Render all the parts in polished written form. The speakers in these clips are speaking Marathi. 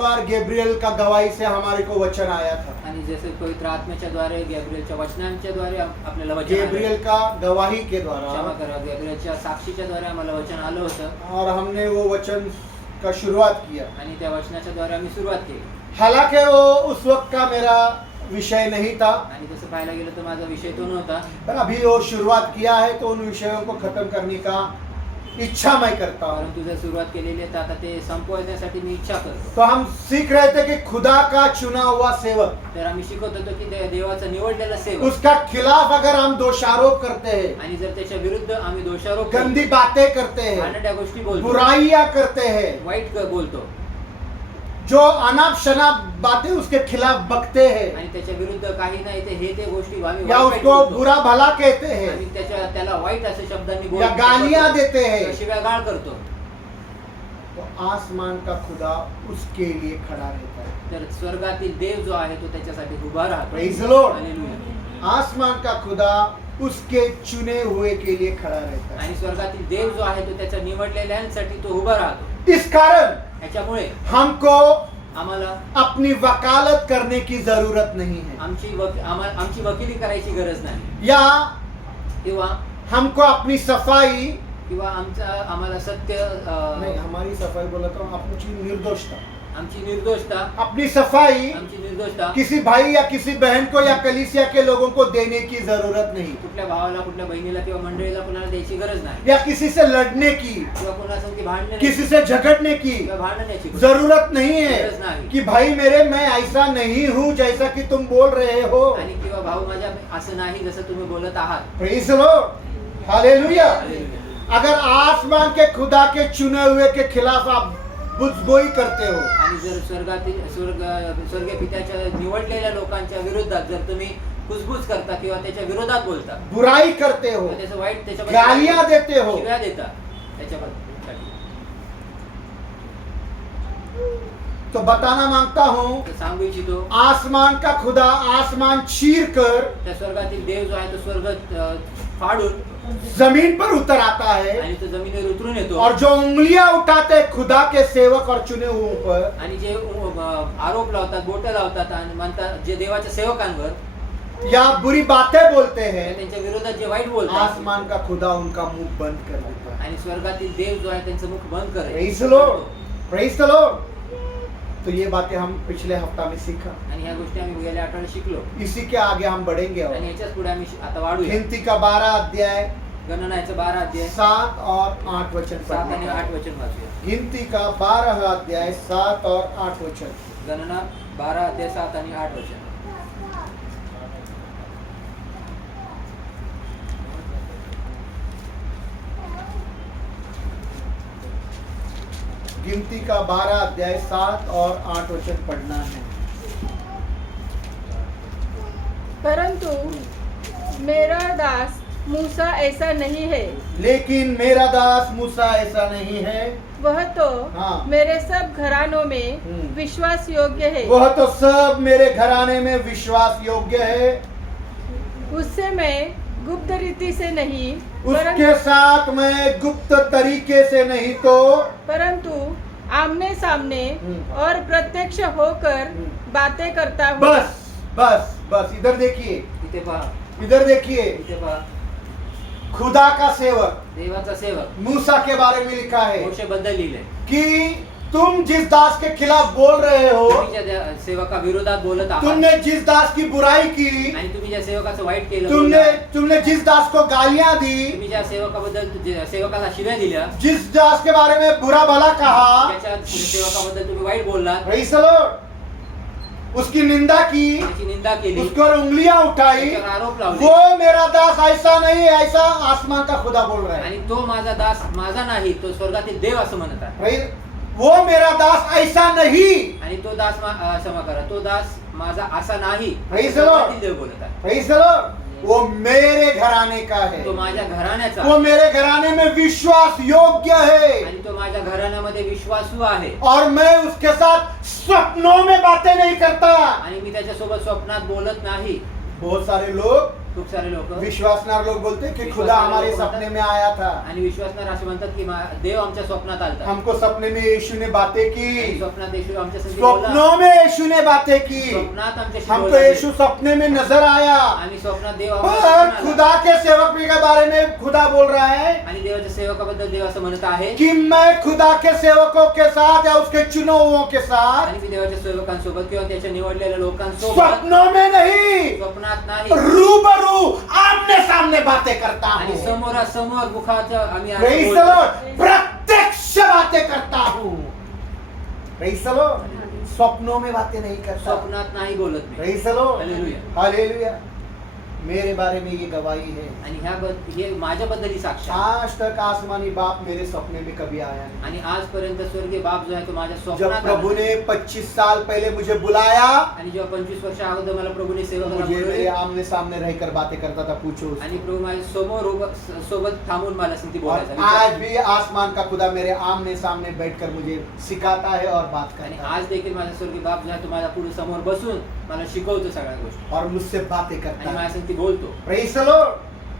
बार गैब्रियल का गवाही से हमारे को वचन आया था। आणि जसे पवित्र आत्म्याच्या द्वारे गॅब्रिएलच्या वचनांच्या द्वारे आपल्याला वचन आलं. गैब्रियल का गवाही के क्षमा द्वारा करा, गॅब्रिएलच्या साक्षीच्या द्वारे आम्हाला वचन आलं होतं और हमने वो वचन का शुरुआत किया। आणि त्या वचनाच्या द्वारे आम्ही सुरुवात केली. हालांकि वो उस वक्त का मेरा विषय नहीं था, आणि तसं पाहायला गेलं तर माझा विषय तो नव्हता, पर अभी वो शुरुआत किया है तो उन विषयों को खत्म करने का इच्छा मैं करता हूँ। परंतु जर सुरुवात केलेली आहे तर आता ते संपवण्यासाठी मी इच्छा करतो. तो हम सीख रहे थे कि खुदा का चुना हुआ सेवक, तर आम्ही शिकत होतो की देवाचा निवडलेला सेवक, उसका खिलाफ अगर हम दोषारोप करते हैं, आणि जर त्याच्या विरुद्ध आम्ही दोषारोप करतो, गंदी बातें करते हैं, घाणेरड्या गोष्टी बोलतो, बुराइयां करते हैं, वाईट बोलतो जो अनाप शनाप बातें उसके खिलाफ बकते हैं आणि त्याच्या विरुद्ध काही नाही ते गोष्टी आम्ही या वाईट उसको बोलतो. बुरा भला कहते हैं आणि त्याला वाईट अशा शब्दांनी या बोलतो, गालियां देते हैं, शिव्या गाळ करतो. तो आसमान का खुदा उसके लिए खड़ा रहता है। तर स्वर्गातील देव जो आहे तो त्याच्यासाठी उभा राहतो. Praise the Lord. हालेलुया. आसमान का खुदा उसके चुने हुए के लिए खड़ा रहता है। आणि स्वर्गातील देव जो आहे तो त्याच्या निवडलेल्यांसाठी तो उभा राहतो. इस कारण याच्यामुळे हमको आम्हाला अपनी वकालत करने की जरूरत नहीं है, आमची वकिली करायची गरज नाही, या किंवा हमको अपनी सफाई आम्हाला सत्य नहीं, हमारी सफाई बोला तो अपनी निर्दोषता, आमची निर्दोषता अपनी सफाई किसी भाई या किसी बहन को या कलीसिया के लोगों को देने की जरूरत नहीं, कुठल्या भावाला, कुठल्या बहिणीला किंवा मंडळीला कोणाला द्यायची गरज नाही, या किसी से लड़ने की, किंवा कोणासंग भांडणे, किसी से झगड़ने की भांडण्याची जरूरत नहीं गरज है नाही. कि भाई मेरे मैं ऐसा नहीं हूँ जैसा कि तुम बोल रहे हो। आणि किंवा भाऊ माझ्या असं नाही जसं तुम्ही बोलत आहात. Praise the lord, hallelujah. अगर आसमान के खुदा के चुने हुए के खिलाफ आप बुजगोई करते हो, आणि जर स्वर्गीय पित्याच्या निवडलेल्या लोकांच्या विरोधात जर तुम्ही कुजबुज करता किंवा त्याच्या विरोधात बोलता, बुराई करते हो, त्याचं वाईट त्याच्याबद्दल गालियां देते हो, शिव्या देता त्याच्याबद्दल, तो बताना मांगता हूँ तर सांगू इच्छितो आसमान का खुदा आसमान चीर कर त्या स्वर्गातील देव जो आहे तो स्वर्ग फाडून जमीन पर उतर आता है, आणि तो जमिनीवर उतरून येतो, और जो उंगलियां उठाते हैं खुदा के सेवक और चुने हुओं पर, आणि जे आरोप लावतात, बोट लावतात आणि म्हणतात जे देवाच्या सेवकांवर, या बुरी बातें बोलते हैं, त्यांच्या विरोधात जे वाईट बोलतात, आसमान का खुदा उनका मुंह बंद कर देता है। आणि स्वर्गातील देव जो आहे त्यांचं मुख बंद करेल. Praise the Lord, praise the Lord. तो ये बातें हम पिछले हफ्ता में सीखा, आणि ह्या गोष्टी आम्ही गेल्या आठवड्यात शिकलो, इसी के आगे हम बढ़ेंगे। और आणि याच्याच पुढे आम्ही आता वाढूया. गिनती का 12 अध्याय गणनाचं 12 अध्याय 7 और 8 वचन 7 आणि पढ़ेंगे। 8 वचन वाचूया. गिनती का 12 अध्याय 7 और 8 वचन। गणना 12 अध्याय 7 आणि 8 वचन. गिनती का 12 अध्याय 7 और 8 वचन पढ़ना है। परंतु मेरा दास मूसा ऐसा नहीं है, लेकिन मेरा दास मूसा ऐसा नहीं है, वह तो हाँ। मेरे सब घरानों में विश्वास योग्य है, वह तो सब मेरे घराने में विश्वास योग्य है, उससे मैं गुप्त रीति से नहीं उसके साथ मैं गुप्त तरीके से नहीं तो परंतु आमने सामने और प्रत्यक्ष होकर बातें करता हूँ. बस बस बस इधर देखिए, इथे पहा, इधर देखिए, इथे पहा, खुदा का सेवक देवाचा सेवक मूसा के बारे में लिखा है मोशे बद्दल लिहिलंय, कि तुम जिस दास के खिलाफ बोल रहे हो, तुम्ही ज्या सेवका विरोधात बोलत आहात, तुमने जिस दास की बुराई की, आणि तुम्ही ज्या सेवकाचं वाईट केलं, तुमने जिस दास को गालियां दी, तुम्ही ज्या सेवकाबद्दल सेवकाला शिव्या दिल्या, जिस दास के बारे में बुरा भला कहा, त्याच्या सेवकाबद्दल तुम्ही वाईट बोललात, प्रेज़ द लॉर्ड, उसकी निंदा की, त्याची निंदा केली, उसको उंगलियां उठाई, त्याच्यावर आरोप लावले, वो मेरा दास ऐसा नहीं है, ऐसा आसमान का खुदा बोल रहा है। आणि तो माझा दास माझा नाही, तो स्वर्गातील देव असं म्हणत आहे. प्रेज़, वो मेरा दास ऐसा नहीं, आणि तो दास क्षमा करा, तो दास माझा असा नाही, Praise the Lord. देव बोलत आहे. प्रेज़ द लॉर्ड, वो मेरे घराने का है, तो माझ्या घराण्याचा, वो मेरे घराने में विश्वास योग्य है, आणि तो माझ्या घराण्यामध्ये विश्वासू आहे, और मैं उसके साथ स्वप्नों में बातें नहीं करता। आणि मी त्याच्यासोबत स्वप्नात बोलत नाही. बहुत सारे लोग खूप सारे लोक विश्वासनार लोग बोलते हैं कि खुदा हमारे सपने में आया था, आणि विश्वासणार असे म्हणतात की देव आमच्या स्वप्नात आलता हमको सपने में यीशु ने बातें आणि की, स्वप्नात येशू आमच्या संगी बोलला. स्वप्नों में यीशु ने बातें की, स्वप्नात आमच्याशी हमको बोलला यीशु सपने में नजर आया। आणि स्वप्नात देव आम्हाला पर आला. खुदा के सेवक के बारे में खुदा बोल रहा है आणि देवाच्या सेवकाबद्दल देव असं म्हणत आहे कि मैं खुदा के सेवकों के साथ या उसके चुने हुओं के साथ आणि मी देवाच्या सेवकांसोबत किंवा त्याच्या निवडलेल्या लोकांसोबत स्वप्नों में नहीं, स्वप्नात नाही रूबरू आमने सामने बातें करता आणि हूँ। समोरासमोर मुखाच्या आम्ही असं Praise the बोलतो. Lord, प्रत्यक्ष बातें करता हूँ। Praise the Lord, स्वप्नों में बातें नहीं करता। स्वप्नात नाही बोलत मी. Praise the Lord, Hallelujah. Hallelujah. मेरे बारे में ये गवाही है, आणि हे माझ्याबद्दल ही साक्ष आहे. आज तक आसमानी बाप मेरे सपने में कभी आया नहीं। आणि आजपर्यंत स्वर्गीय बाप जो आहे तो माझ्या जब स्वप्नात प्रभु आला. ने 25 साल पहले मुझे बुलाया, आणि जेव्हा 25 वर्ष अगोदर मला प्रभूने सेवकाला मुझे मेरे बोलवले आमने सामने रहकर बातें करता था, पूछो उससे। आणि प्रभू माझ्या समोर सोबत थांबून मला संगती और बोलायचा आज विचार. भी आसमान का खुदा मेरे आमने सामने बैठकर मुझे सिखाता है और बात आणि करता है आज देखील माझा स्वर्गीय बाप जो आहे तो माझ्या पुढे समोर बसून मला शिकवतो सगळ्या गोष्टी और मुझसे बातें आणि करता माझ्या है। संगती बोलतो. Praise the Lord,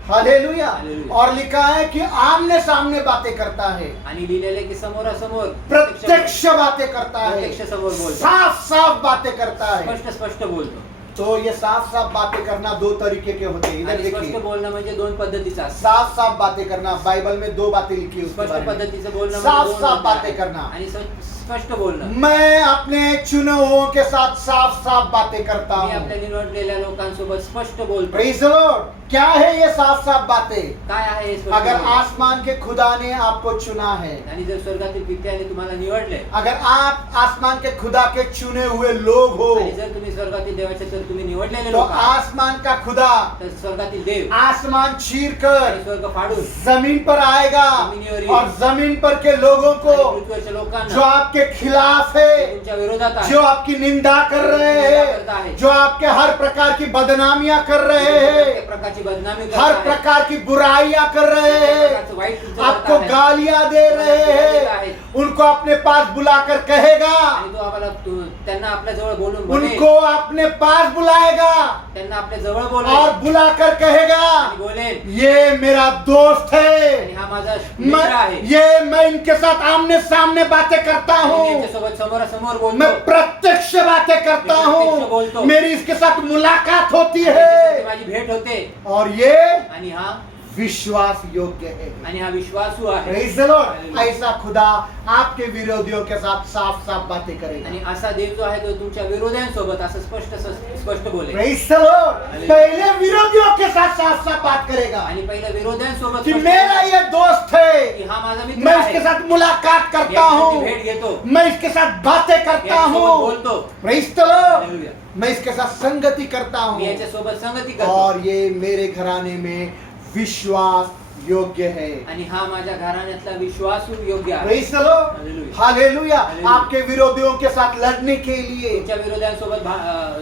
hallelujah. Hallelujah. और लिखा है कि आमने सामने बातें करता है, आणि लिहिलेले की समोरासमोर प्रत्यक्ष बातें करता है, प्रत्यक्ष समोर बोलतो. साफ साफ बातें करता है। स्पष्ट स्पष्ट बोलतो. तो ये साफ साफ बातें करना दो तरीके के होते हैं। इधर आणि स्पष्ट देखिए, बोलणं म्हणजे दोन पद्धतीचं असतं. साफ साफ बातें करना, बाइबल में दो बातें लिखी है उसके स्पष्ट बारे में। पद्धतीचं बोलणं म्हणजे साफ दोन साफ पद्धती बातें आहेत. करना। आणि स्पष्ट बोलणं. मैं अपने चुने हुओं के साथ साफ साफ बातें करता मी हूँ। आपल्या निवडलेल्या लोकांसोबत स्पष्ट बोलतो. Praise the Lord, क्या है ये साफ साफ बातें? काय आहे हे स्पष्ट अगर बोलणं? आसमान के खुदा ने आपको चुना है, आणि जर स्वर्गातील पित्याने तुम्हाला निवडले अगर आप आसमान के खुदा के चुने हुए लोग हो, आणि जर तुम्ही स्वर्गातील देवाचे तर तुम्ही निवडलेले तो लोक आहात, आसमान का खुदा तर स्वर्गातील देव आसमान चीर आणि कर स्वर्ग फाडून जमीन पर आएगा जमिनीवर येईल. और जमीन पर के लोगों आणि को पृथ्वीवरच्या जो लोकांना आपके खिलाफ ते है, तुमच्या विरोधात आहे, जो आपकी निंदा कर रहे हैं, जो आपके हर प्रकार की बदनामियां कर रहे प्रत्येक हैं, प्रकारची बदनामी करत हर आहे, प्रकार की बुराइयां कर रहे प्रत्येक हैं, प्रकारचं वाईट कृत्य आपको करत आहे. गालियां दे रहे हैं, उनको अपने पास बुलाकर कहेगा, आणि तो आम्हाला त्यांना आपल्या जवळ बोलून बोलेल. उनको अपने पास बुलाएगा त्यांना आपल्या जवळ और बोलेल बुलाकर कहेगा, आणि बोलेल ये मेरा दोस्त आणि है, हा माझा मित्र आहे. मैं इनके साथ आमने सामने बातें करता आणि मी हूँ, यांच्यासोबत समोरासमोर मैं बोलतो. प्रत्यक्ष बातें करता मैं प्रत्यक्ष हूँ, बोलतो. मेरी इसके साथ मुलाकात होती आणि त्याच्यासाठी है माझी भेट होते और ये आणि हा विश्वास योग्य है। आणि हा विश्वासू आहे. Praise the Lord, Hallelujah. ऐसा खुदा आपके विरोधियों के साथ साफ साफ बातें करेगा। आणि असा देव जो आहे तो तुमच्या विरोध्यांसोबत असं स्पष्ट बोलेल. Praise the Lord, Hallelujah. पहले विरोधियों के साथ साफ साफ बात करेगा आणि पहिल्या विरोध्यांसोबत कि स्पष्ट मेरा बोलेल ये दोस्त है, की हा माझा मित्र मैं आहे. इसके साथ मुलाकात करता याच्यासाठी हूँ, भेट घेतो, मैं इसके साथ बातें करता याच्यासोबत हूँ। बोलतो, Praise the Lord, Hallelujah. मैं इसके साथ संगति करता मी हूँ याच्यासोबत संगती करतो और ये मेरे घराने में विश्वास योग्य है। आणि हा माझ्या घराण्यातला विश्वासू योग्य आहे. Praise the Lord, Hallelujah. Hallelujah. Hallelujah. आपके विरोधियों के साथ लड़ने के लिए, तुमच्या विरोध्यांसोबत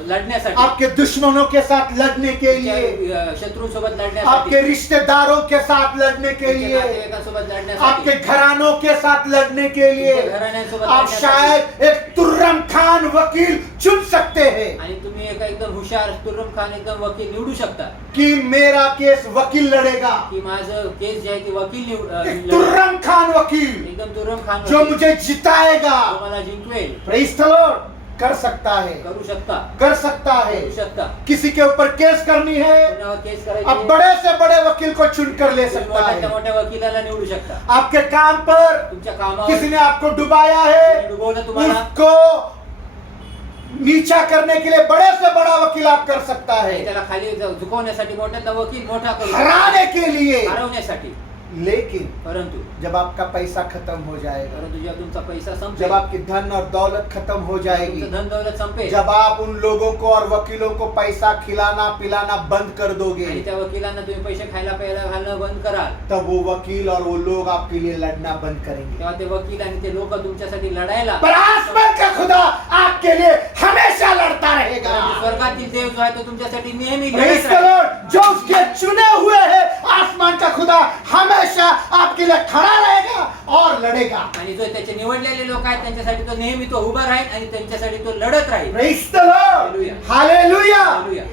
लढण्यासाठी, आपके दुश्मनों के साथ लड़ने के लिए, तुमच्या शत्रूंसोबत आपके लढण्यासाठी, रिश्तेदारों के साथ लड़ने के तुमच्या लिए, नातेवाईकांसोबत आपके लढण्यासाठी, घरानों के साथ लड़ने के लिए तुमच्या घराण्यांसोबत आप लढण्यासाठी. शायद एक तुर्रम खान वकील चुन सकते हैं आणि तुम्ही एक एकदम हुशार तुर्रम खान एकदम वकील निवडू शकता कि मेरा केस वकील लड़ेगा, की माझं केस जे आहे ते वकील एक तुर्रम खान वकील एकदम तुर्रम खान जो वकील, मुझे जिताएगा। जो मला जिंकवेल. Praise the Lord, कर सकता है, करू शकता, कर सकता है। करू शकता. किसी के ऊपर केस करनी है, कोणावर केस अब करायची, बड़े से बड़े वकील को चुन कर ले तुम्ही सकता मोठ्या है। मोठ्या वकिलाला निवडू शकता. आपके काम पर तुमच्या कामावर किसी ने आपको डुबाया है, डुबवलं तुम्हाला, उसको नीचा करने के लिए बड़े से बड़ा वकील आप कर सकता आणि है, त्याला खाली झुकवण्यासाठी मोठ्यातला वकील मोठा करू शकता. हराने के लिए। हरवण्यासाठी. लेकिन परंतु जब आपका पैसा खत्म हो जाएगा, परंतु जेव्हा तुमचा पैसा जब संपेल, आपकी धन और दौलत खत्म हो जाएगी, तुमचं धन दौलत संपेल, जब आप उन लोगों को और वकीलों को पैसा खिलाना पिलाना बंद कर आणि दोगे, त्या वकिलांना तुम्ही पैसे खायला प्यायला घालणं बंद कराल, तब वो वकील और वो लोग आपके लिए लड़ना बंद करेंगे। तेव्हा ते वकील आणि ते लोक तुमच्यासाठी लढायला, पर आसमान का खुदा आपके लिए हमेशा लड़ता रहेगा। परंतु स्वर्गातील देव जो आहे तो तुमच्यासाठी नेहमी Praise लढत the राहील. Lord, जो उसके चुने हुए हैं, आसमान का खुदा हमेशा आपके लिए खड़ा रहेगा और लड़ेगा। आणि जो त्याचे निवडलेले लोक आहेत त्यांच्यासाठी तो नेहमी तो उभा राहील आणि त्यांच्यासाठी तो लढत राहील. Praise the Lord, Hallelujah. Hallelujah. Hallelujah.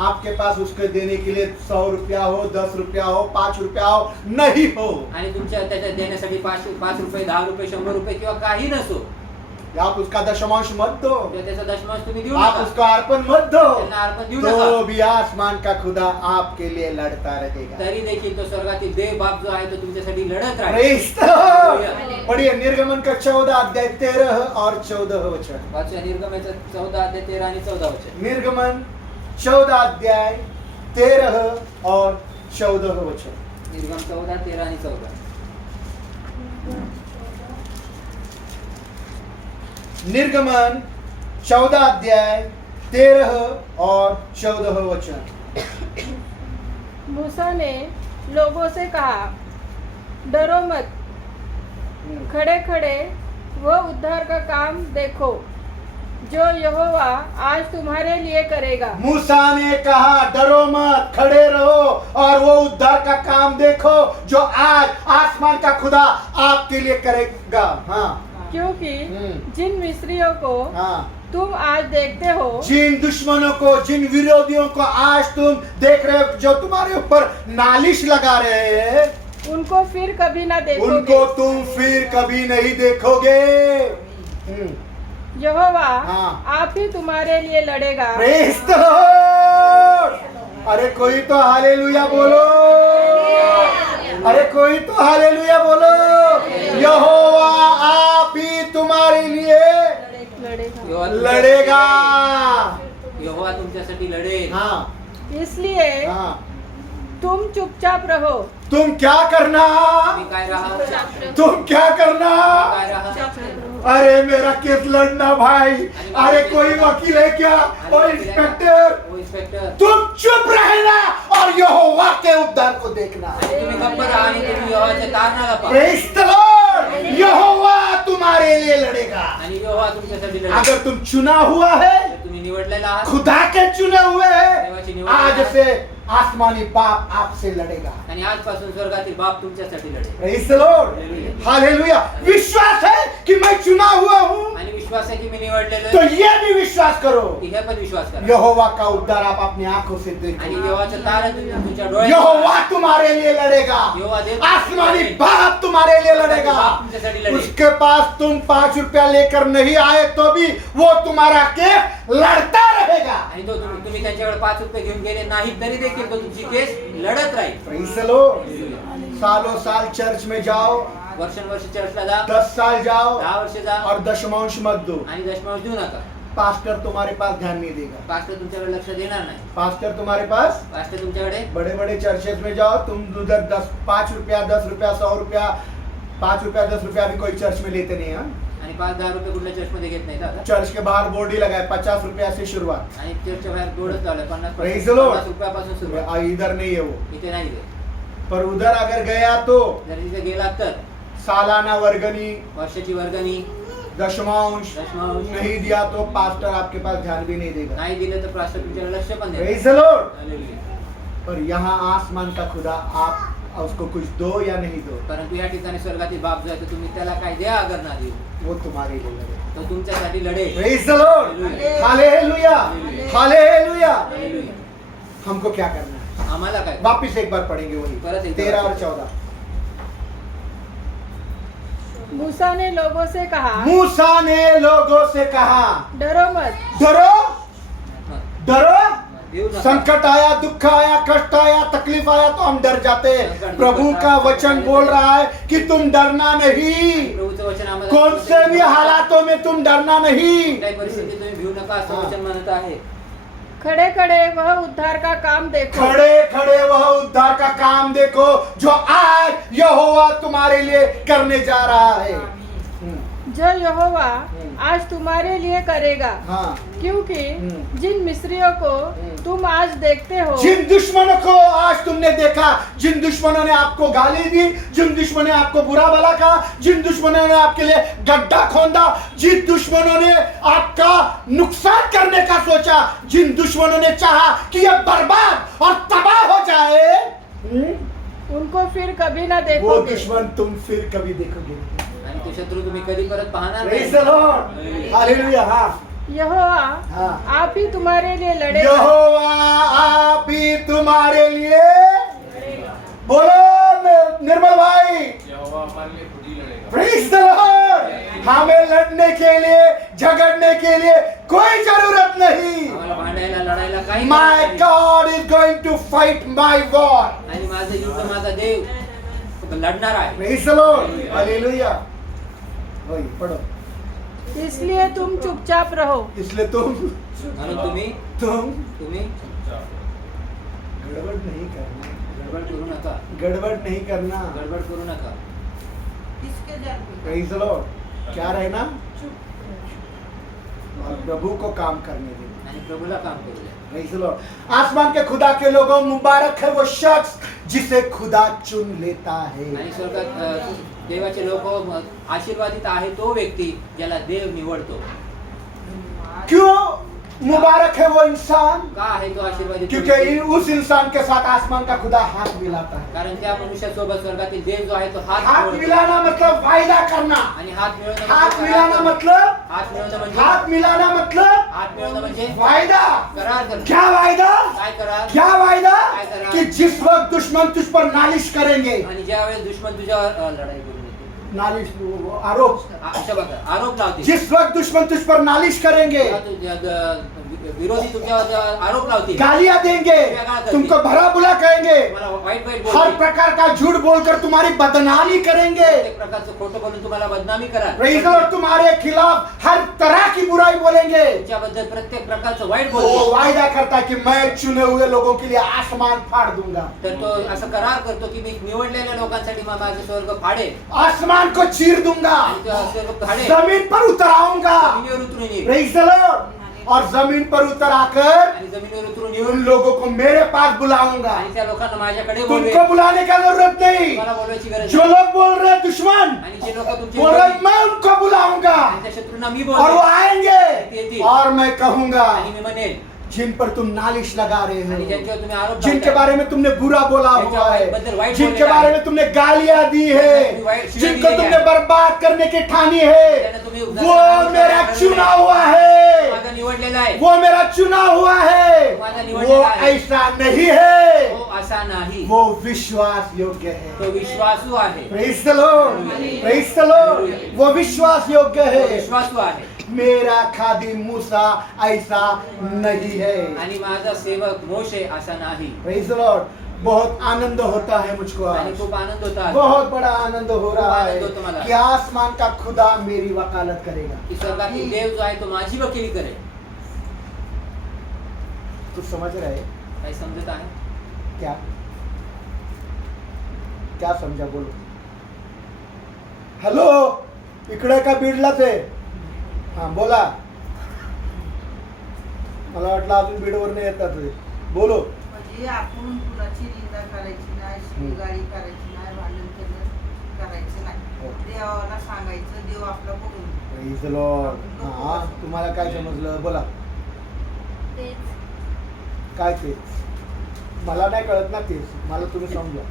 आपके पास उसके देने के लिए 100 रुपया हो, 10 रुपया हो, 5 रुपया हो, नहीं हो। आणि तुमच्या त्याच्या देण्यासाठी 5 रुपये, 10 रुपये, 100 रुपये किंवा काही नसो, आप उसका दशमांश मत दो, किंवा त्याचा दशमांश तुम्ही देऊ आप नका, उसका अर्पण मत दो, त्यांना अर्पण देऊ तो नका, भी आसमान का खुदा आपके लिए लड़ता रहेगा। तरी देखील तो स्वर्गातील देव बाप जो आहे तो तुमच्यासाठी लढत राहील। Praise the Lord। पढ़िए निर्गमन का 14 अध्याय 13 और 14 वचन। वाचूया निर्गमनाचं 14 अध्याय 13 आणि 14 वचन। निर्गमन 14 अध्याय 13 और 14 वचन। निर्गम 14, 13 आणि 14। निर्गमन 14 अध्याय 13 और 14 वचन। मूसा ने लोगों से कहा, डरो मत, खड़े खड़े वो उद्धार का काम देखो जो यहोवा आज तुम्हारे लिए करेगा। मूसा ने कहा, डरो मत, खड़े रहो और वो उद्धार का काम देखो जो आज आसमान का खुदा आपके लिए करेगा। हाँ, क्योंकि जिन मिस्रियों को हाँ, तुम आज देखते हो, जिन दुश्मनों को, जिन विरोधियों को आज तुम देख रहे हो, जो तुम्हारे ऊपर नालिश लगा रहे हैं, उनको फिर कभी ना देखोगे। उनको तुम फिर कभी नहीं देखोगे। यहोवा हाँ। आप ही तुम्हारे लिए लड़ेगा। Praise the Lord। अरे कोई तो हालेलुया बोलो, अरे कोई तो हालेलुया बोलो। यहोवा आप ही तुम्हारे लिए लड़ेगा। लड़ेगा। यहोवा तुमच्यासाठी लढेल। हाँ, इसलिए हाँ, तुम चुपचाप रहो। तुम क्या करना, तुम्ही काय राहा, तुम क्या करना। काय राहा, अरे मेरा केस लड़ना भाई, अरे कोई वकील है क्या, ओ इंस्पेक्टर, ओ इन्स्पेक्टर, तुम चुप रहना और यहोवा के उद्धार को देखना। आणि तुम्ही गप्प राहा आणि तुम्ही यहोवाच्या तारणाला पहा, Praise the Lord। यहोवा तुम्हारे लिए लड़ेगा। आणि यहोवा तुमच्यासाठी लढेल। अगर तुम चुना हुआ है, जर तुम्ही निवडलेला आहात, खुदा के चुने हुए देवाची हैं, निवड आज आहे, से आसमानी बाप आपसे लड़ेगा। आणि आजपासून स्वर्गातील बाप तुमच्यासाठी लढेल। Praise the Lord। हालेलुया। विश्वास है कि मैं चुना हुआ हूँ, आणि विश्वास आहे की मी निवडलेलो तो आहे, ये भी विश्वास करो, की हे पण विश्वास करा, यहोवा का उद्धार आप अपनी आंखों से आणि देखो। यहोवाचं तारण तुम्ही तुमच्या डोळ्यात यहोवा तुम्हारे लिए लड़ेगा, यहोवा देव आसमानी बाप तुम्हारे लिए लड़ेगा। बाप तुमच्यासाठी लढेल। उसके पास तुम 5 रुपया लेकर नहीं आए तो भी वो तुम्हारा केस लड़ता रहेगा। आणि तो तुम्ही त्यांच्याकडे 5 रुपये घेऊन गेले नाही तरी देखील तो तुमची केस लढत राहील। Praise the Lord। सालों साल चर्च में जाओ, वर्षानुवर्ष चर्चला जा, 10 साल जाओ 10 वर्ष जा, और दशमांश मत दो, आणि दशमांश देऊ नका। पास्टर तुम्हारे पास ध्यान नहीं देगा। पास्टर तुमच्याकडे लक्ष देणार नाही। पास्टर तुम्हारे पास, पास्टर तुमच्याकडे बड़े बड़े चर्चेस में जाओ, तुम उधर 5 रुपया, 10 रुपया, 100 रुपया, 5 रुपया, 10 रुपया भी कोई चर्च में लेते नहीं है। आणि 5-10 रुपये कुठल्या चर्चमध्ये घेत नाहीत आता। चर्च के बाहर बोर्ड ही लगाए 50 रुपया से शुरुआत, आणि चर्चच्या बाहेर बोर्डच लावलाय Praise the Lord। 50 रुपयापासून सुरुवात, इधर नहीं है वो। इथे नाही दे। पर उधर अगर गया तो जर तिथे गेला तर सालाना वर्गनी, वर्षाची वर्गणी, दशमांश दशमांश नहीं दिया तो पास्टर आपके पास ध्यान भी नहीं देगा। नाही दिलं तर पास्टर तुमच्याकडे लक्ष पण देणार Praise the Lord। नाही। पर यहाँ आसमान का खुदा आप उसको कुछ दो या नहीं दो, परंतु या ठिकाणी स्वर्गातील बाप जो आहे तो तुम्ही त्याला काय द्या अगर ना देऊ, वो तुम्हारे लिए लड़ेगा। तो तुमच्यासाठी लढेल। Praise the Lord। Hallelujah, hallelujah. हमको क्या करना है? आम्हाला काय, वापिस एक बार पढ़ेंगे वही परत एक 13 बार। और 14। मूसा ने लोगों से कहा, मूसा ने लोगों से कहा, डरो मत, डरो, डरो। देऊ नका। संकट आया, दुख आया, कष्ट आया, तकलीफ आया तो हम डर जाते हैं। प्रभु का वचन बोल रहा है कि तुम डरना नहीं, प्रभूचं वचन आम्हाला कौन से भी हालातों में तुम डरना नहीं। कुठल्याही परिस्थितीत तुम्ही भिऊ नका असं हाँ। वचन म्हणत आहे। खड़े खड़े वह उद्धार का काम देखो। खड़े खड़े वह उद्धार का काम देखो जो आज यहोवा तुम्हारे लिए करने जा रहा है। जो यहोवा आज तुम्हारे लिए करेगा, हाँ, क्योंकि जिन मिस्रियों को तुम आज देखते हो, जिन दुश्मनों को आज तुमने देखा, जिन दुश्मनों ने आपको गाली दी, जिन दुश्मनों ने आपको बुरा भला कहा, जिन दुश्मनों ने आपके लिए गड्ढा खोदा, जिन दुश्मनों ने आपका नुकसान करने का सोचा, जिन दुश्मनों ने चाहा कि यह बर्बाद और तबाह हो जाए, उनको फिर कभी ना वो देखोगे। दुश्मन तुम फिर कभी देखोगे। आणि तो शत्रू तुम्ही कधी परत पाहणार Praise the Lord। हालेलुया। हाँ, यहोवा हाँ। आप ही तुम्हारे लिए लड़ेगा। यहोवा आप ही तुम्हारे लिए बोलो निर्मल भाई, यहोवा हमारे लिए खुद ही लड़ेगा। Praise the Lord. हमें लड़ने के लिए, झगड़ने के लिए कोई जरूरत नहीं। आम्हाला भांडायला लढायला काही My गरज नाही. God is going to fight my war. आणि माझं युद्ध माझा देव लढणार आहे. Praise the Lord. Hallelujah. वही पढ़ो। इसलिए तुम चुपचाप रहो। इसलिए तुम म्हणून तुम्ही गड़बड़ नहीं करना, गडबड करू नका. गड़बड़ नहीं करना। गडबड करू नका. Praise the Lord. क्या रहना और प्रभु को काम करने देना। आणि प्रभूला काम करू द्या. Praise the Lord. आसमान के खुदा के लोगों, मुबारक है वो शख्स जिसे खुदा चुन लेता है। आणि स्वर्गात देवाचे लोक आशीर्वादित आहे तो व्यक्ती ज्याला देव निवडतो. क्यों मुबारक है वो इंसान? का आहे तो आशीर्वादित? क्योंकि उस इंसान के साथ आसमान का खुदा हाथ मिलाता है। कारण त्या मनुष्यासोबत स्वर्गातील देव जो आहे तो हात हाथ जोडतो. मिलाना मतलब वायदा करना। आणि हात मिळवणं हाथ म्हणजे मिलाना मतलब हात मिळवणं म्हणजे हाथ मिलाना मतलब हात मिळवणं म्हणजे वायदा। करार करणं. क्या वायदा? काय करार? क्या वायदा? काय करार? कि जिस वक्त दुश्मन तुझ पर नालिश करेंगे, आणि ज्या वेळेस दुश्मन तुझ्यावर लढाई करून येतो. नालिश आरोप, अशा बघा आरोप लावतील. जिस वक्त दुश्मन तुझ पर नालिश करेंगे, विरोधी तुमच्यावर आरोप लावतील. गालियां देंगे, तुमको भरा बुला कहेंगे, तुम्हाला वाईट वाईट हर बोलतील. प्रकार का झूठ बोलकर तुम्हारी बदनामी करेंगे। प्रत्येक प्रकारचं खोटं बोलून तुम्हाला बदनामी करा. Praise the Lord, तुम्हारे खिलाफ हर तरह की बुराई बोलेंगे। तुमच्याबद्दल प्रत्येक प्रकारचं वाईट वो बोलतील. वायदा करता है कि मैं चुने हुए लोगों के लिए आसमान फाड़ दूंगा, तर तो असं करार करतो की मी निवडलेल्या लोकांसाठी माझं स्वर्ग फाडेल. आसमान को चीर दूंगा, आणि तो स्वर्ग फाडेल. जमीन पर उतर आऊंगा। जमिनीवर उतरून येईल. Praise the Lord. और जमीन पर उतर आकर आणि जमिनीवर उतरून उन येऊन लोगों को मेरे पास बुलाऊंगा। आणि त्या लोकांना माझ्याकडे बोलवेल. तुमको बुलाने का जरूरत नहीं। तुम्हाला बोलवायची गरज जो नाही. लोग बोल रहे हैं दुश्मन, आणि जे लोक तुमचे बोल रहे हैं, विरोधी, मैं उनको बुलाऊंगा आणि त्या शत्रूंना मी और वो बोलवेल. आएंगे और मैं कहूंगा आणि मी म्हणेल जिन पर तुम नालिश लगा रहे आणि हो, ज्यांच्यावर तुम्ही आरोप जिनके लावताय, बारे में तुमने बुरा बोला हुआ है, बद्दल वाईट जिनके बोललेलं बारे आहे, में तुमने गालियां दी है, तुम्ही वाईट शिव्या जिनको दिलेल्या तुमने आहे, बर्बाद करने की ठानी है, त्यांना तुम्ही वो मेरा चुना हुआ है, माझा निवडलेला आहे. वो मेरा चुना हुआ है। माझा वो निवडलेला आहे. ऐसा नहीं है, तो असा नाही. वो विश्वास योग्य है। तो विश्वासू आहे. Praise the Lord. Praise the Lord. वो विश्वास योग्य तो है। विश्वासू आहे. मेरा खादी मूसा ऐसा नहीं है। आणि माझा सेवक मोशे असा नाही. Praise the Lord. बहुत आनंद होता है मुझको आणि आज, खूप आनंद होता आहे बहुत बड़ा आनंद हो रहा आनंद होतो मला. है कि आसमान का खुदा मेरी वकालत करेगा। की स्वर्गातील देव जो आहे तो माझी वकिली करेल. कुछ समझ रहे हैं? काही समजत आहे? क्या क्या समझा बोलो। हॅलो, इकडे का बीडलाच आहे? हा बोला. मला वाटलं अजून बीडवर नाही येतात. बोलो. म्हणजे आपण कुणाची निंदा करायची नाही, शिवीगाळी करायची नाही, भांडण करायचं नाही. हो. देवाला सांगायचं, देव आपला बघून घेईल. Praise the Lord. हा, तुम्हाला काय समजलं? बोला. काय ते? मला नाही कळत ना तेच. मला तुम्ही समजा.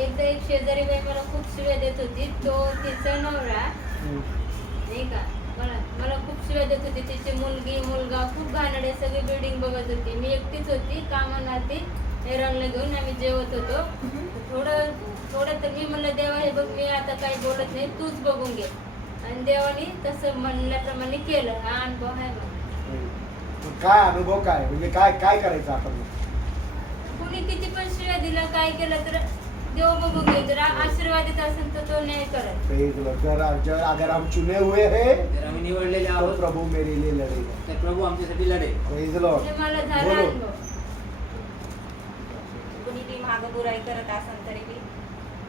एकदा एक शेजारी बाई मला खूप शिव्या देत होती. तो तिचा नवरा नाही का मला खूप शिव्या देत होती. तिची मुलगी मुलगा खूप घाणडे सगळी बिल्डिंग बघत होती. मी एकटीच होती कामाला. ती एरनला घेऊन आम्ही जेवत होतो. थोडं तर मी म्हणलं देवा हे बघ मी आता काही बोलत नाही, तूच बघून घे. आणि देवाने तसं म्हणल्याप्रमाणे केलं. हा अनुभव आहे मला. काय अनुभव काय म्हणजे काय काय करायचं आपण? कुणी किती पण शिव्या दिला काय केलं तर देव बघून घे. जर आशीर्वादित असेल तर तो न्याय करेल. Praise the Lord. जर अगर हम चुने हुए हैं जर आम्ही निवडलेले तो आहोत प्रभु मेरे लिए लड़ेगा। तर प्रभू आमच्यासाठी लढेल. Praise the Lord. हे मला झाला बोलो. अनुभव. कुणी बी मागं बुराई करत असेल तरी बी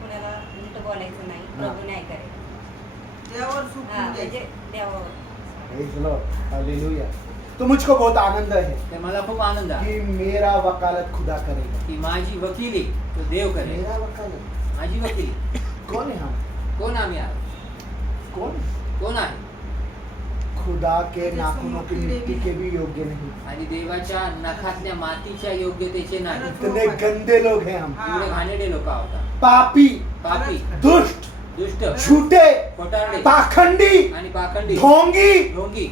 कुणाला उलट बोलायचं नाही, प्रभू नाही करेल. देवावर हा, सुटून म्हणजे द्यायचं. देवावर. Praise the Lord. Hallelujah. तो मुझको बहुत आनंद है तर मला खूप आनंद आहे कि मेरा वकालत खुदा करेगा। की माझी वकिली तो देव करेल. मेरा वकालत माझी वकिली. कौन है हम? कोण आम्ही आहोत? कौन? कोण आहे? खुदा के नाखूनों की मिट्टी के भी योग्य नहीं। आणि देवाच्या नखातल्या मातीच्या योग्यतेचे नाही. इतने गंदे लोग हैं हम, एवढे घाणेरडे लोक आहोत. पापी, पापी, दुष्ट, दुष्ट, झूठे, खोटारडे पाखंडी, आणि पाखंडी, ढोंगी, ढोंगी,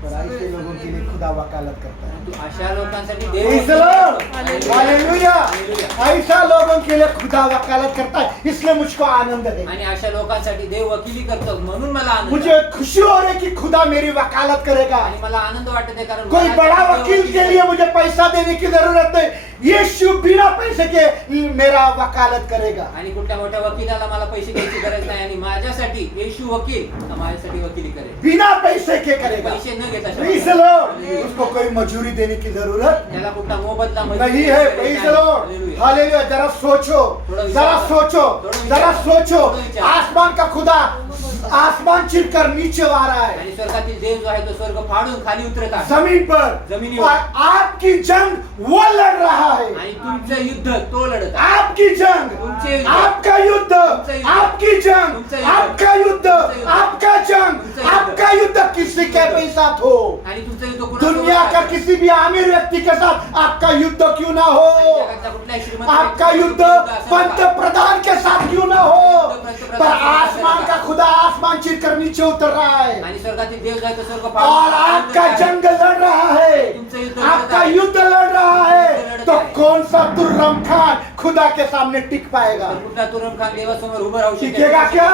पर ऐसे लोगों के लिए खुदा वकालत करता है। परंतु अशा लोकांसाठी Praise the Dev Lord. Hallelujah. Hallelujah. ऐसा लोगों के लिए खुदा वकालत करता है, इसलिए मुझको आनंद है। आणि अशा लोकांसाठी देव वकिली करतो म्हणून मला आनंद मुझे आहे. खुशी हो रही है कि खुदा मेरी वकालत करेगा। आणि मला आनंद वाटत आहे कारण कोई मला बड़ा देव वकील वकिली के करतो. लिए मुझे पैसा देने की जरूरत नहीं, यीशु बिना पैसे के मेरा वकालत करेगा। आणि कुठल्या मोठ्या वकिलाला मला पैसे द्यायची गरज नाही आणि माझ्यासाठी येशू वकील माझ्यासाठी वकिली करेल. बिना पैसे के करेगा। पैसे न घेता Praise the Lord. उसको कोई मजूरी देने की जरूरत त्याला कुठला मोबदला नहीं है। Praise the Lord. हालेलुया। जरा सोचो, जरा सोचो, जरा सोचो। आसमान का खुदा आसमान चीरकर नीचे आ रहा है, आणि स्वर्गातील देव जो आहे तो स्वर्ग फाडून खाली उतरत आहे जमीन पर, जमिनीवर. और आपकी जंग वो लड़ रहा है। आणि तुमचं युद्ध तो लढत आहे. आपकी जंग, तुमचे युद्ध. आपका युद्ध, तुमचं युद्ध. आपकी जंग, तुमचं युद्ध. आपका युद्ध, तुमचं युद्ध. आपका जंग, तुमचं युद्ध. आपका युद्ध किसी के साथ हो, आणि तुमचं युद्ध कुणासोबत दुनिया का आहे? किसी भी अमीर व्यक्ति के साथ आपका युद्ध क्यों ना हो, जगातल्या कुठल्याही श्रीमंत आपका व्यक्तीसोबत युद्ध युद्ध असेल पंत का? प्रधान के साथ क्यों ना हो, पर आसमान का खुदा आसमान चीरकर नीचे उतर रहा है आणि स्वर्गातील देव जो आहे तो स्वर्ग और फाडून आपका खाली उतरत आहे. जंग लड़ रहा है, तुमचं युद्ध आपका लढत आहे. युद्ध लड़ रहा है, लड़ता तो है. कौन सा तुर्रम खान खुदा के सामने टिक पाएगा? तर कुठला तुरम खान देवासमोर उभं राहू शकेल? टिकेगा क्या?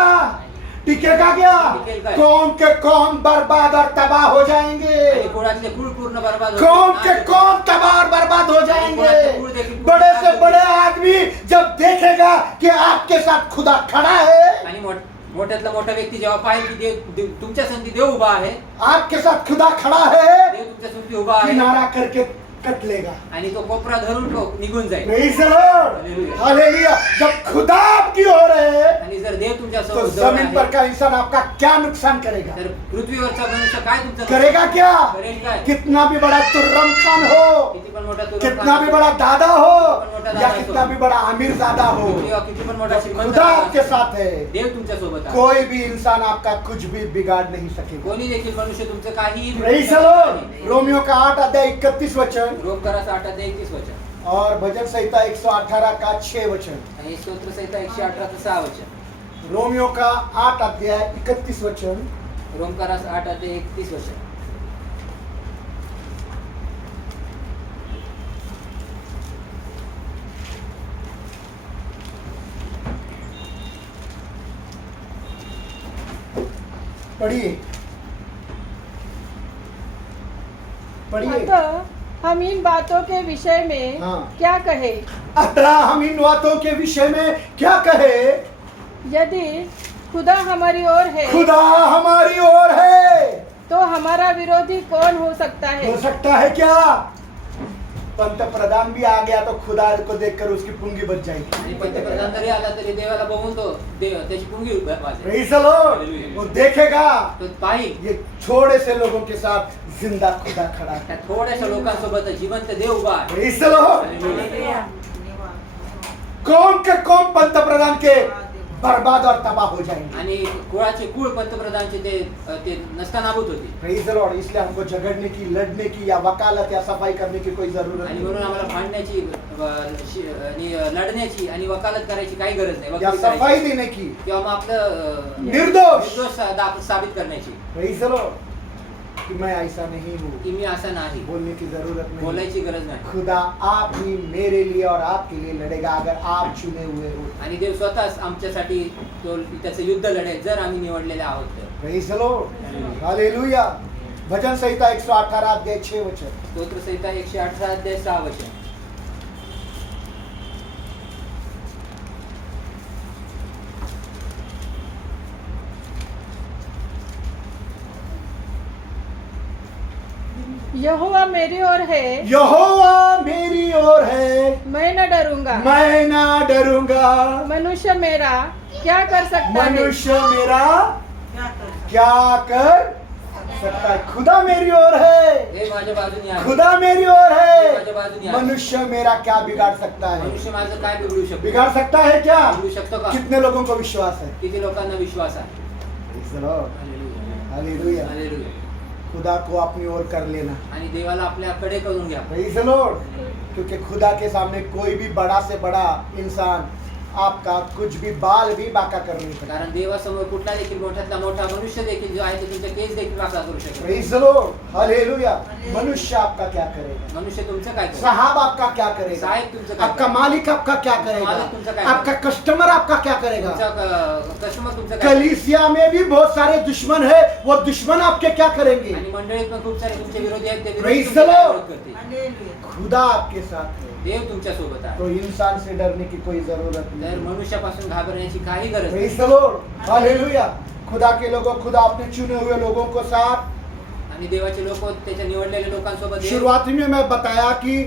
टिकेगा क्या? टिकेल काय? कौम के कौम बर्बाद और तबाह हो जाएंगे, आणि कुळातले कुळ पूर्ण बर्बाद होतील. कौम के कौम तबाह और बर्बाद हो जाएंगे। बड़े से बड़े आदमी जब देखेगा कि आपके साथ खुदा खड़ा है, आणि मोठ्यातला मोठा व्यक्ती जेव्हा पाहिल की तुमच्या संधी देव उभा आहे, आपके साथ खुदा खड़ा है, देव तुमच्या संधी उभा आहे किनारा करके कट लेगा। आणि तो कोपरा धरून तो निघून जाईल. Praise the Lord. Hallelujah. Hallelujah. जब खुदा आपकी ओर है, आणि जर देव तुमच्या तो सोबत जवळ जमीन पर आहे, का इंसान आपका क्या नुकसान करेगा? तर पृथ्वीवरचा मनुष्य काय तुमचं करेगा क्या? करेल काय? कितना भी बड़ा तुर्रम खान हो, किती पण मोठा तुरम कितना खान भी बड़ा दादा हो, मोठा या दादा कितना असो. भी बड़ा अमीर दादा हो, किंवा किती पण मोठा श्रीमंत खुदा असो. आपके साथ है। देव तुमच्या सोबत आहे. कोई भी इंसान आपका कुछ भी बिगाड़ नहीं सकेगा। कोणी देखील मनुष्य तुमचं काही Praise the Lord. रोमियो का 8 अध्याय 31 वचन रोम कराचा 8 अध्याय 31 वचन और भजन संहिता 118 का 6 वचन। आणि स्तोत्र संहिता 118 चं 6 वचन. रोमियो का 8 अध्याय 31 वचन। रोम कराचा 8 अध्याय 31 वचन. पढ़िए पढ़िए। अतः हम इन बातों के विषय में हाँ। क्या कहे? अतः हम इन बातों के विषय में क्या कहे? यदि खुदा हमारी ओर है खुदा हमारी ओर है तो हमारा विरोधी कौन हो सकता है? हो सकता है क्या? पंत प्रधान भी आ गया तो खुदा को देखकर उसकी पुंगी बच जाएगी। आणि पंतप्रधान जरी आला तरी देवाला बघून तो त्याची पुंगी वाजेल. Praise the Lord. वो देखेगा तो पाहिल ये छोटे से लोगों के साथ जिंदा खुदा खड़ा है। त्या थोड्याशा लोकांसोबत जिवंत देव उभा आहे. Praise the Lord. Hallelujah. कौम के कौम पंत प्रधान के बर्बाद और तबाह हो जाएंगे। आणि कुळाचे कुळ पंतप्रधानचे ते नसतानाबूत होती. Praise the Lord. इसलिए हमको झगड़ने की, लड़ने की या वकालत या सफाई करने की कोई जरूरत आणि नहीं म्हणून आम्हाला भांडण्याची आणि लढण्याची आणि वकालत करायची काही गरज नाही. या वकिली सफाई करायची. देने की। किंवा मग आपलं निर्दोष। साबित करण्याची Praise the Lord. कि मैं ऐसा नहीं हूँ, की मी असं नाही, बोलने की जरूरत नहीं। बोलायची गरज नाही. खुदा आप ही मेरे लिए और आपके लिए लड़ेगा अगर आप चुने हुए हो। आणि देव स्वतःच आमच्यासाठी त्याचं युद्ध लढेल जर आम्ही निवडलेले आहोत तर. Praise the Lord. हालेलुया। भजन संहिता 118 अध्याय 6 वचन। स्तोत्र संहिता 118 अध्याय 6 वचन. यहोवा मेरी ओर है, यहोवा मेरी ओर है, मैं न डरूंगा। मैं ना डरूंगा। मनुष्य मेरा क्या कर सकता है? मनुष्य मेरा क्या कर क्या कर सकता है? खुदा मेरी ओर है, हे माझ्या बाजूने आहे. खुदा मेरी ओर माझ्या बाजूने है। आहे. मनुष्य मेरा क्या बिगाड़ सकता है? मनुष्य माझं काय बिघडू शकतो? बिगाड़ सकता है क्या? बिघडू शकतो का? कितने लोगों को विश्वास है? किती लोकांना विश्वास आहे? Praise the Lord. Hallelujah. Hallelujah. Hallelujah. खुदा को अपनी ओर कर लेना। आणि देवाला आपल्याकडे करून घ्या. Praise the Lord. क्योंकि खुदा के सामने कोई भी बड़ा से बड़ा इंसान आपका कुछ भी बाल भी बाका कर नहीं सकता। कारण देवासमोर कुठला देखील मोठ्यातला मोठा मनुष्य देखील जो आहे तो तुमचे केस देखील वाका करू शकतो. Praise the Lord. Hallelujah. मनुष्य आपका क्या करेगा? मनुष्य तुमचं काय करेल? साहब आपका क्या करेगा? साहेब तुमचं काय आपका करेल? मालिक आपका क्या करेगा? मालिक तुमचं काय आपका कस्टमर आपका क्या करेगा? तुमचा कस्टमर तुमचं काय करेल? कलीसिया में भी बहुत सारे दुश्मन है, वो दुश्मन आपके क्या करेंगे? आणि मंडळीत पण खूप सारे तुमचे विरोधी आहेत, ते विरोधी Praise तुमचे the काय Lord. विरोध करतील? हालेलुया. खुदा आपके साथ है, देव तुमच्या सोबत आहे. तो इंसान से डरने की कोई जरूरत तर नहीं. मनुष्यापासून घाबरण्याची काही गरज नाही. Praise the Lord. Hallelujah. खुदा के लोगों, खुदा अपने चुने हुए लोगों को साथ. आणि देवाचे लोक त्याच्या निवडलेल्या लोकांसोबत देव- शुरुआत में मैं बताया कि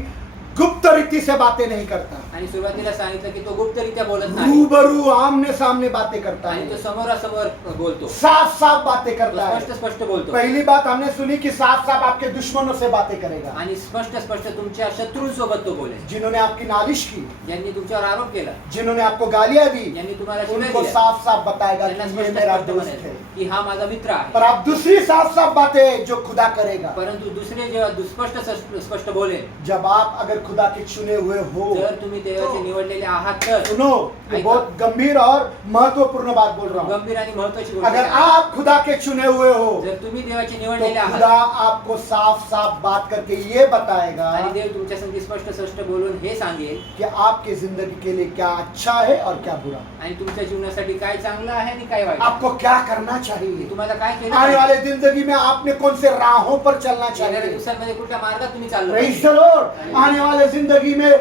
गुप्त रीति से बातें नहीं करता, आणि सुरुवातीला सांगितलं की तो गुप्तरित्या बोलत नाही रूबरू आमने सामने बातें करता आणि तो है, समोरासमोर बोलतो. साफ साफ बातें तो करता है. स्पष्ट स्पष्ट बोलतो. पहली बात हमने सुनी कि साफ साफ आपके दुश्मनों से बातें करेगा, आणि स्पष्ट स्पष्ट तुमच्या शत्रूंसोबत तो बोलेल. जिन्होंने आपकी नालिश की, ज्यांनी तुमच्यावर आरोप केला, जिन्होंने आपको गालियां दी, ज्यांनी तुम्हाला शिव्या उनको दिल्या, साफ साफ बताएगा त्यांना कि स्पष्ट ये मेरा स्पष्ट दोस्त म्हणेल है. की हा माझा मित्र पर आहे. आप दूसरी साफ साफ बातें जो खुदा करेगा, परंतु दुसरे जेव्हा दुस्पष्ट स्पष्ट बोलेल, जब आप अगर खुदा के चुने हुए हो, जर तुम्ही देवाचे निवडलेले आहात तर सुनो, ये ऐका. बहुत गंभीर और महत्वपूर्ण बात बोल रहा हूँ. गंभीर आणि महत्वाची गोष्ट अगर आहे. आप खुदा के चुने हुए हो, जर तुम्ही देवाचे तो निवडलेले खुदा आहात आपको साफ साफ बात करके ये बताएगा आणि देव तुमच्या संगी स्पष्ट स्पष्ट बोलून हे सांगेल कि आपके जिंदगी के लिए क्या अच्छा है और क्या बुरा. आणि तुमच्या जीवनासाठी काय चांगलं आहे आणि काय वाईट. आपको क्या करना चाहिए, तुम्हाला काय केलं आने पाहिजे. वाले जिंदगी में आपने कौन से राहों पर चलना येणाऱ्या चाहिए. दिवसांमध्ये कुठल्या मार्गात तुम्ही चाललो Praise पाहिजे. the Lord. आने वाले जिंदगी में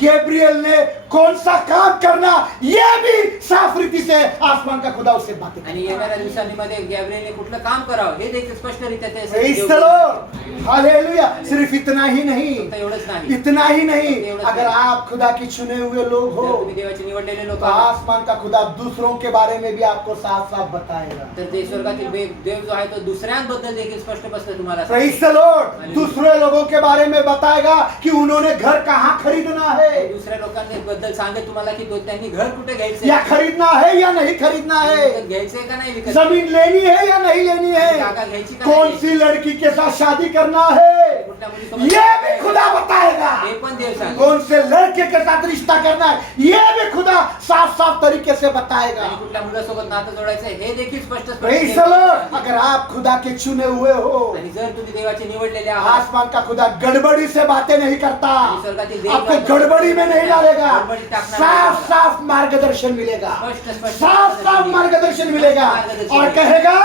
गैब्रियल ने कौन सा काम करना, ये भी साफ रीति से आसमान का खुदा उससे बातें आणि करेगा. येणाऱ्या दिवसांमध्ये गॅब्रिएलने कुठलं काम करावं हे देखील स्पष्टरित्या ते Praise देव the बोलतो. Lord. Hallelujah. सिर्फ इतना ही नहीं, फक्त एवढंच नाही. इतना ही नहीं, एवढंच अगर नाही. आप खुदा के चुने हुए लोग जर हो, तुम्ही देवाचे निवडलेले लोक तो आहात, आसमान का खुदा दूसरों के बारे में भी आपको साफ साफ बताएगा. तर ते स्वर्गातील देव जो आहे तो दुसऱ्यांबद्दल देखील स्पष्ट तुम्हाला सांगेल. Praise the Lord. Hallelujah. दूसरे लोगों के बारे में बताएगा कि उन्होंने घर कहाँ खरीदना है, दुसऱ्या लोकांबद्दल सांगेल तुम्हाला की त्यांनी घर कुठे या घ्यायचं खरीदना है या नहीं खरीदना है, घ्यायचंय का नाही विकत जमीन लेनी है या नहीं लेनी है, जागा घ्यायची का कौन नाही? सी लड़की के साथ शादी करना है, कुठल्या मुलीसोबत ये भी खुदा बताएगा. हे पण देव सांगेल. कौन से लड़के के साथ रिश्ता करना है, ये भी खुदा साफ साफ तरीके से बताएगा. आणि कुठल्या मुलासोबत नातं जोडायचं हे देखील स्पष्ट Praise देव the Lord. सांगेल. अगर आप खुदा के चुने हुए हो, आणि जर तुम्ही देवाचे निवडलेले आहात आसमान का खुदा गड़बड़ी से बातें नहीं करता, आणि स्वर्गातील देव आपको जो आहे तो गड़बड़ी में नहीं डालेगा. गडबडीत टाकणार साफ नाही. साफ मार्गदर्शन मिलेगा, स्पष्ट स्पष्ट साफ साफ मार्गदर्शन मिलेगा और कहेगा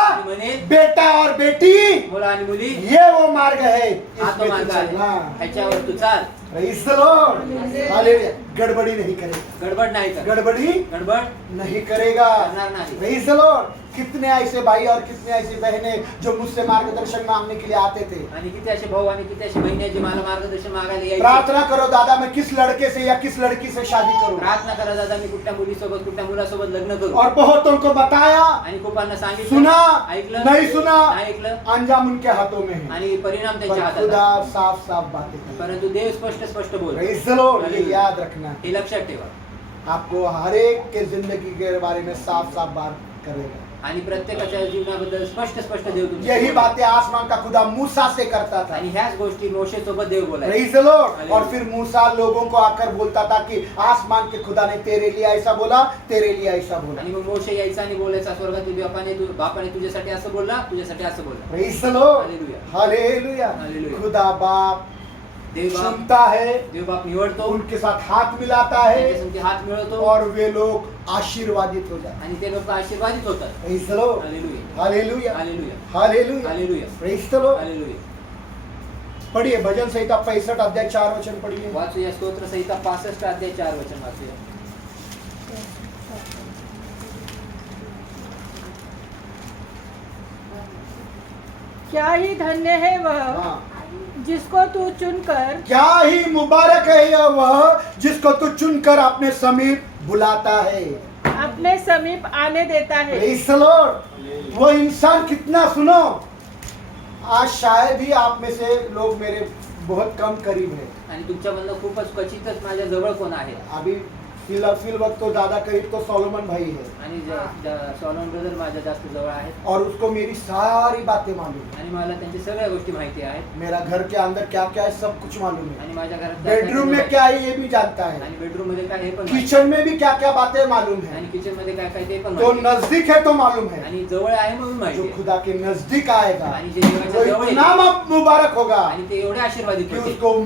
बेटा और बेटी मुलं आणि मुली ये वो मार्ग है, हा तो इसमें मार्ग तू आहे चलना. ह्याच्यावर तू चाल. Praise the Lord. Hallelujah. गड़बड़ी नहीं करेगा, गडबड नाही कर. गड़बड़ी गडबड नहीं करेगा. करणार नाही. Praise the Lord. कितने ऐसे भाई और कितने ऐसी बहनें जो मुझसे मार्गदर्शन मांगने के लिए आते थे. आणि किती असे भाऊ आणि किती अशी बहिणी आहेत जे मला मार्गदर्शन मागायला यायचे. प्रार्थना करो दादा मैं किस लड़के से या किस लड़की से शादी करूं, प्रार्थना करा दादा मी कुठल्या मुलीसोबत कुठल्या मुलासोबत लग्न करू. और बहुतों को बताया, आणि खूपांना सांगितलं, सुना, ऐकलं, नहीं सुना, नाही ऐकलं अंजाम उनके हाथों में है. आणि परिणाम त्यांच्या पर हातात खुदा आहे. साफ साफ बातें करता है. परंतु देव स्पष्ट स्पष्ट बोल. Praise the Lord. ये याद रखना, हे लक्षात ठेवा. आपको हर एक के जिंदगी के बारे में साफ साफ बात करेगा. आणि प्रत्येकाच्या जीवनाबद्दल स्पष्ट स्पष्ट देव तुमच्या यही सोबत. बातें आसमान का खुदा मूसा से करता था. आणि ह्याच गोष्टी मोशे सोबत देव बोलायचे. Praise the Lord. Hallelujah. और फिर मूसा लोगों को आकर बोलता था कि आसमान के खुदा ने तेरे लिए ऐसा बोला, तेरे लिए ऐसा बोला. आणि मग मोशे यायचा आणि बोलायचा स्वर्गातील बापाने तुझ्यासाठी असं बोलला, तुझ्यासाठी असं बोलला. Praise the Lord. Hallelujah. Hallelujah. Hallelujah. खुदा बाप देव बाप सुनता है, देव बाप निवडतो, उनके साथ हाथ मिलाता त्यांच्या है संगती हात मिळवतो और वे लोग आशीर्वादित हो जाते. आणि ते लोक आशीर्वादित होतात. Praise the Lord. Hallelujah. Hallelujah. Hallelujah. Hallelujah. Hallelujah. Praise the Lord. Hallelujah. पढ़िए भजन संहिता 65 अध्याय 4 वचन पढ़िए. वाचूया स्तोत्र संहिता 65 अध्याय 4 वचन वाचूया. क्या ही धन्य है वह हाँ. जिसको तू चुनकर क्या ही मुबारक है यह वह जिसको तू चुनकर अपने समीप बुलाता है. अपने समीप आने देता है. Praise the Lord. वो इंसान कितना, सुनो, आज शायद ही आप में से लोग मेरे बहुत कम करीब है. आणि तुमच्यामधलं खूपच क्वचितच माझ्या जवळ कोण आहे. अभी फिल वक्त तो ज्यादा करीब तो सोलोमन भाई है आणि सॉलोमन ब्रदर माझ्या जास्त जवळ आहेत और उसको मेरी सारी बातें मालूम है। आणि मला त्यांची सगळ्या गोष्टी माहिती आहेत मेरा घर के अंदर क्या क्या है सब कुछ मालूम है। आणि माझ्या घरात काय बेडरूम काय में क्या है ये भी जानता है। आणि बेडरूम मध्ये काय हे पण माहिती. किचन में भी क्या क्या बातें मालूम है। आणि किचन मध्ये काय काय ते पण तो माहिती. नजदीक है तो मालूम है। आणि जवळ आहे म्हणून जो माहिती आहे. खुदा के नजदीक आएगा आणि जे देवाच्या वो जवळ इतना आहे मुबारक होगा आणि ते एवढे आशीर्वादित कि होते उसको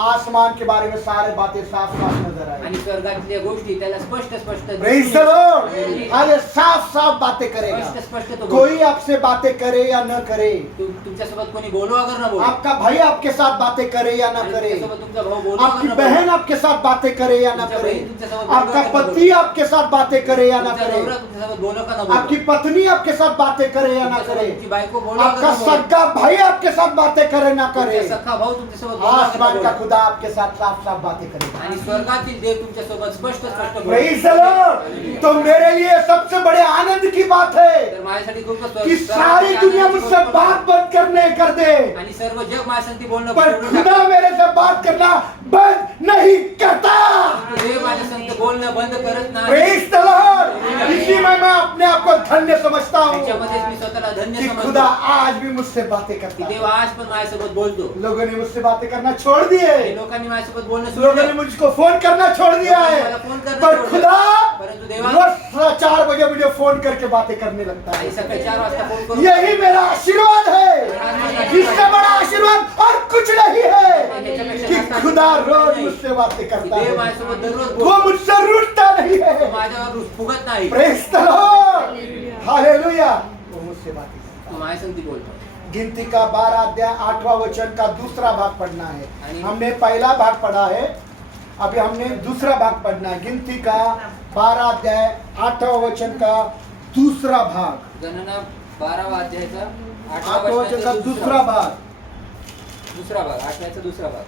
आसमान के बारे में सारे बातें साफ साफ नजर आएगी। आणि स्वर्गातल्या गोष्टी त्याला स्पष्ट स्पष्ट Praise the Lord। आज साफ साफ बातें करेगा। स्पष्ट स्पष्ट तो कोई आपसे बातें करे या न करे, तुमच्यासोबत कोणी बोलो अगर न बोलो, आपका भाई आपके साथ बातें करे या न आणि करे, तुमच्यासोबत तुमचा भाऊ बोलो आपकी अगर न बोलो, बहन आपके साथ बातें करे या न तुमच्या करे, बहीण तुमच्यासोबत बोलो आपका अगर न बोलो, पति आपके साथ बातें करे या न तुमचा करे, नवरा तुमच्यासोबत बोलो का न बोलो, आपकी पत्नी आपके साथ बातें करे या न तुमच्यासोबत करे, तुमची बायको बोलो अगर आपका न बोलो, सगा भाई आपके साथ बातें करे ना करे, तुमचा सखा भाऊ तुमच्यासोबत बोलो अगर न आसमान का बोलो, खुदा आपके साथ साफ साफ बातें करेगा। आणि स्वर्गातील देव तुमच्यासोबत स्पष्ट स्पष्ट बोलो. Praise the Lord। तो मेरे लिए सबसे बड़े आनंद की बात है तर माझ्यासाठी खूप कि सारी दुनिया मुझसे बात बंद करने कर दे, आणि सर्व जग माझ्यासाठी बोलणं पर सोडून खुदा टाकतं. मेरे से बात करना बंद नहीं करता। देव माझ्यासंग बोलणं बंद करत नाही. Praise the Lord। इसी में मैं अपने आप को धन्य समझता हूँ त्याच्यामध्येच मी स्वतःला धन्य कि समजतो खुदा आज भी मुझसे बातें की करता देव है। आज पण माझ्यासोबत बोलतो. लोगों ने मुझसे बातें करना छोड़ दिए, आणि लोकांनी माझ्यासोबत बोलणं लोगों ने सोडलं, मुझको फोन करना छोड़ दिया है, मला फोन करना पर छोड़ खुदा परंतु देवा रोज 4 बजे मुझे फोन करके बातें करने लगता आणि है। सकाळी 4 वाजता फोन करून यही मेरा आशीर्वाद है, इससे बड़ा आशीर्वाद और कुछ नहीं है कि खुदा रोज मुझसे बातें की करता देव है, माझ्यासोबत दररोज वो बोलतो. मुझसे रूठता नहीं तो है। माझ्यावर फुगत नाही. Praise the lord, hallelujah. वो मुझसे बातें करता तो माझ्यासंग बोलतो. है। गिनती का 12 अध्याय 8वां वचन का दूसरा भाग पढ़ना है। आणि- हमने पहला भाग पढ़ा है, अभी हमने दूसरा भाग पढ़ना है। गिनती का 12 अध्याय 8वां वचन का दूसरा भाग, गणना 12 अध्यायाचा 8वां वचन का दूसरा भाग। दुसरा भाग 8व्याचा दुसरा भाग.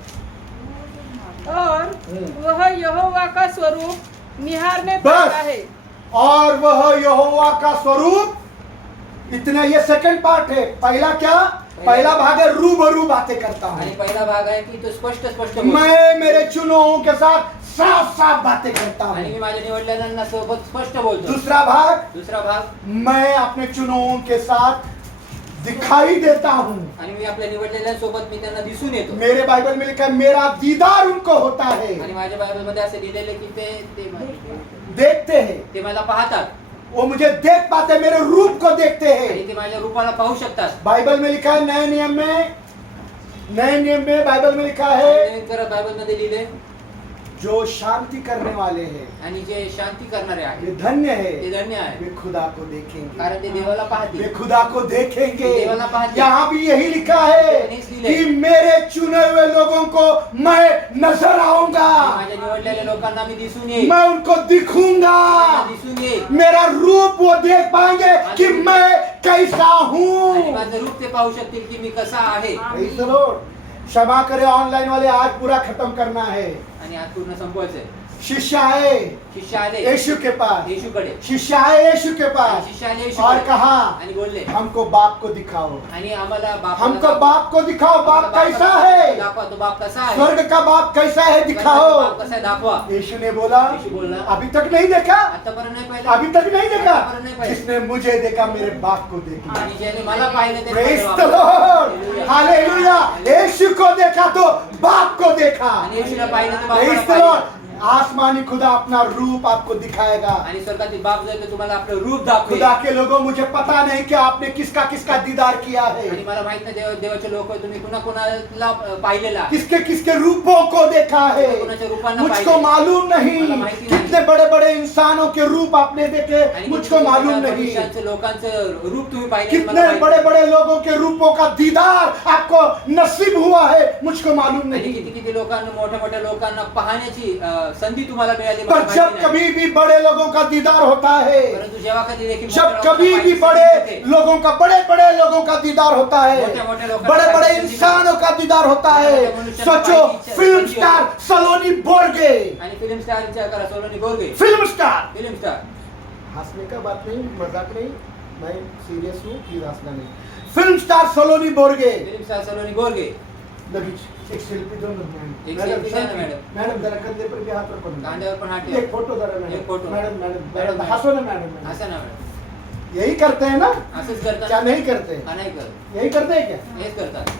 और वह यहोवा का स्वरूप निहारने बस। पाता है। और वह यहोवा का स्वरूप, इतना ये सेकंड पार्ट है। पहला क्या, पहला भाग है रूबरू बातें करता आणि हूँ पहिला भाग आहे की तो स्पष्ट स्पष्ट बोलतो. मैं, मेरे चुनों के साथ साफ साफ बातें करता आणि मी हूँ। माझ्या निवडलेल्यांना सोबत स्पष्ट बोलतो. दूसरा भाग, दुसरा भाग, मैं अपने चुनों के साथ दिखाई देता हूँ। आणि मी आपल्या निवडलेल्यांसोबत मी त्यांना दिसून येतो. मेरे बाइबल में लिखा है मेरा दीदार उनको होता है, आणि माझ्या बायबल मध्ये असे लिहिलेले की देखते हैं, ते मला पाहतात वो मुझे देख पाते, मेरे रूप को देखते आणि हैं। ते माझ्या रूपाला पाहू शकतात. बाइबल में लिखा है, नए नियम में बाइबल में लिखा है, नवीन करत बायबल मध्ये लिहिले जो शांति करने वाले हैं आणि जे शांती करणारे ये आहेत धन्य ते है, धन्य आहे, वे खुदा को देखेंगे, कारण ते देवाला वे पाहतील. खुदा को देखेंगे। देवाला पाहतील. यहाँ भी यही लिखा है कि मेरे चुने हुए लोगों को मैं नजर आऊंगा, माझ्या निवडलेल्या लोकांना मी दिसून येईल, मैं उनको दिखूंगा, त्यांना दिसून येईल मेरा रूप वो देख पाएंगे कि मैं कैसा आणि हूँ। माझं रूप ते पाहू शकतील की मी कसा आहे. Praise the Lord। क्षमा करे ऑनलाइन वाले, आज पूरा खत्म करना है। आणि आज पूर्ण संपवायचंय. शिष्य आए शिष्य आले यीशु के पास, येशूकडे, शिष्य आए यीशु के पास शिष्य आले और येशूकडे कहा आणि बोलले हमको बाप को दिखाओ, आणि आम्हाला बापाला हमको दाखवा. बाप को दिखाओ, बाप आम्हाला कैसा बापाला है, दाखवा, तो बाप कसा आहे, स्वर्ग का बाप कैसा है बाप दिखाओ। कसा आहे दाखवा. यीशु ने बोला यीशु बोलला अभी तक नहीं देखा, आतापर्यंत नाही पाहिलं, अभी तक नहीं देखा, आतापर्यंत नाही पाहिलं. जिसने मुझे देखा मेरे बाप को देखा। आणि ज्याने मला पाहिलं त्याने Praise माझ्या the बापाला Lord। पाहिलं. हालेलुया। यीशु को देखा तो बाप को देखा। आणि येशूला पाहिलं तर बापाला Praise the पाहिलं. Lord। आसमानी खुदा अपना रूप आपको दिखाएगा। आणि स्वर्गातील बाप जो आहे तो तुम्हाला आपलं रूप दाखवेल. खुदा के लोगों, मुझे पता नहीं कि आपने किसका किसका दीदार किया आणि है, मला माहित नाही देवाचे लोक तुम्ही कुणाला पाहिलेला, किसके किसके रूपों को देखा है, कुणाच्या रूपांना मुझको पाहिलं. मालूम नहीं। मला माहिती नाही. कितने बड़े बड़े इंसानों के रूप आपने देखे, आणि मुझको किती मालूम मोठ्या नहीं। मनुष्यांचं, लोकांचं रूप तुम्ही पाहिले, मला कितने माहित बड़े नाही. बड़े लोगों के रूपों का दीदार आपको नसीब हुआ है, मुझको मालूम आणि नहीं। किती किती लोकांना, मोठ्या मोठ्या लोकांना पाहण्याची संधी तुम्हाला मिळाली, मला पर माहिती जब नाही. कभी भी बड़े लोगों का दीदार होता है, परंतु जेव्हा कधी देखील जब मोठ्या कभी लोकांना भी पाहिजे बड़े होते, लोगों का, बड़े बड़े लोगों का दीदार होता है, मोठ्या लोकांना बड़े बड़े पाहिजे इंसानों का दीदार होता है। सोचो, फिल्म स्टार सलोनी बोर्गे, आणि फिल्म स्टार विचार करा, सोलोनी गोरगे, फिल्म स्टार, फिल्म स्टार, हंसने का बात नहीं, मजाक नहीं, मैं सीरियस हूँ, प्लीज हंसना नहीं। Film star Saloni Borge film star Soloni Gorge लगेच एक सेल्फी दो ना एक मॅडम selfie द्या ना, selfie. मॅडम. मॅडम जरा कंधे पर भी हाथ रखो ना कांद्यावर पण हात ठेवा. एक फोटो जरा एक madam photo. Madam madam madam, madam हंसो ना मॅडम असं ना मॅडम, यही करते हैं ना असंच क्या करतात नहीं करते का नाही करत, यही करते हैं क्या हेच करतात.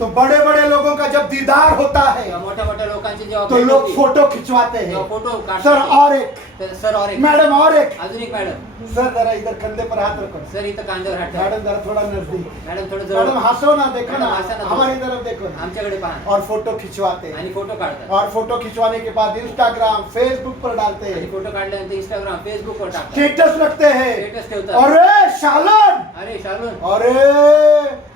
तो बड़े बड़े लोगों का जब दीदार होता है तेव्हा मोठ्या मोठ्या लोकांचे जेव्हा तो भेट लोग होती, फोटो खिंचवाते तेव्हा हैं फोटो काढतात. सर और एक तर सर और एक मैडम और एक अजून एक मॅडम, सर जरा इधर कंधे पर हाथ रखो सर इथं कांद्यावर हात ठेवा. मैडम जरा थोड़ा नजदीक मॅडम थोडं जवळ, मैडम हंसो ना देखो ना मैडम, हंसा ना. हमारी तरफ देखो ना आमच्याकडे पहा और फोटो खिंचवाते आणि हैं फोटो काढतात. और फोटो खिंचवाने के बाद इंस्टाग्राम फेसबुक पर डालते आणि हैं फोटो काढल्यानंतर इंस्टाग्राम फेसबुक वर टाकतात, स्टेटस रखते हैं स्टेटस ठेवतात. अरे शालन अरे शालून, अरे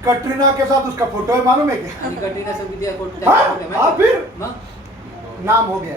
कटरीना के साथ उसका फोटो है मालूम है क्या आणि कटरीना सोबत त्या फोटो हाँ, त्या फोटो हाँ, माहिती? फिर? मग नाम हो गया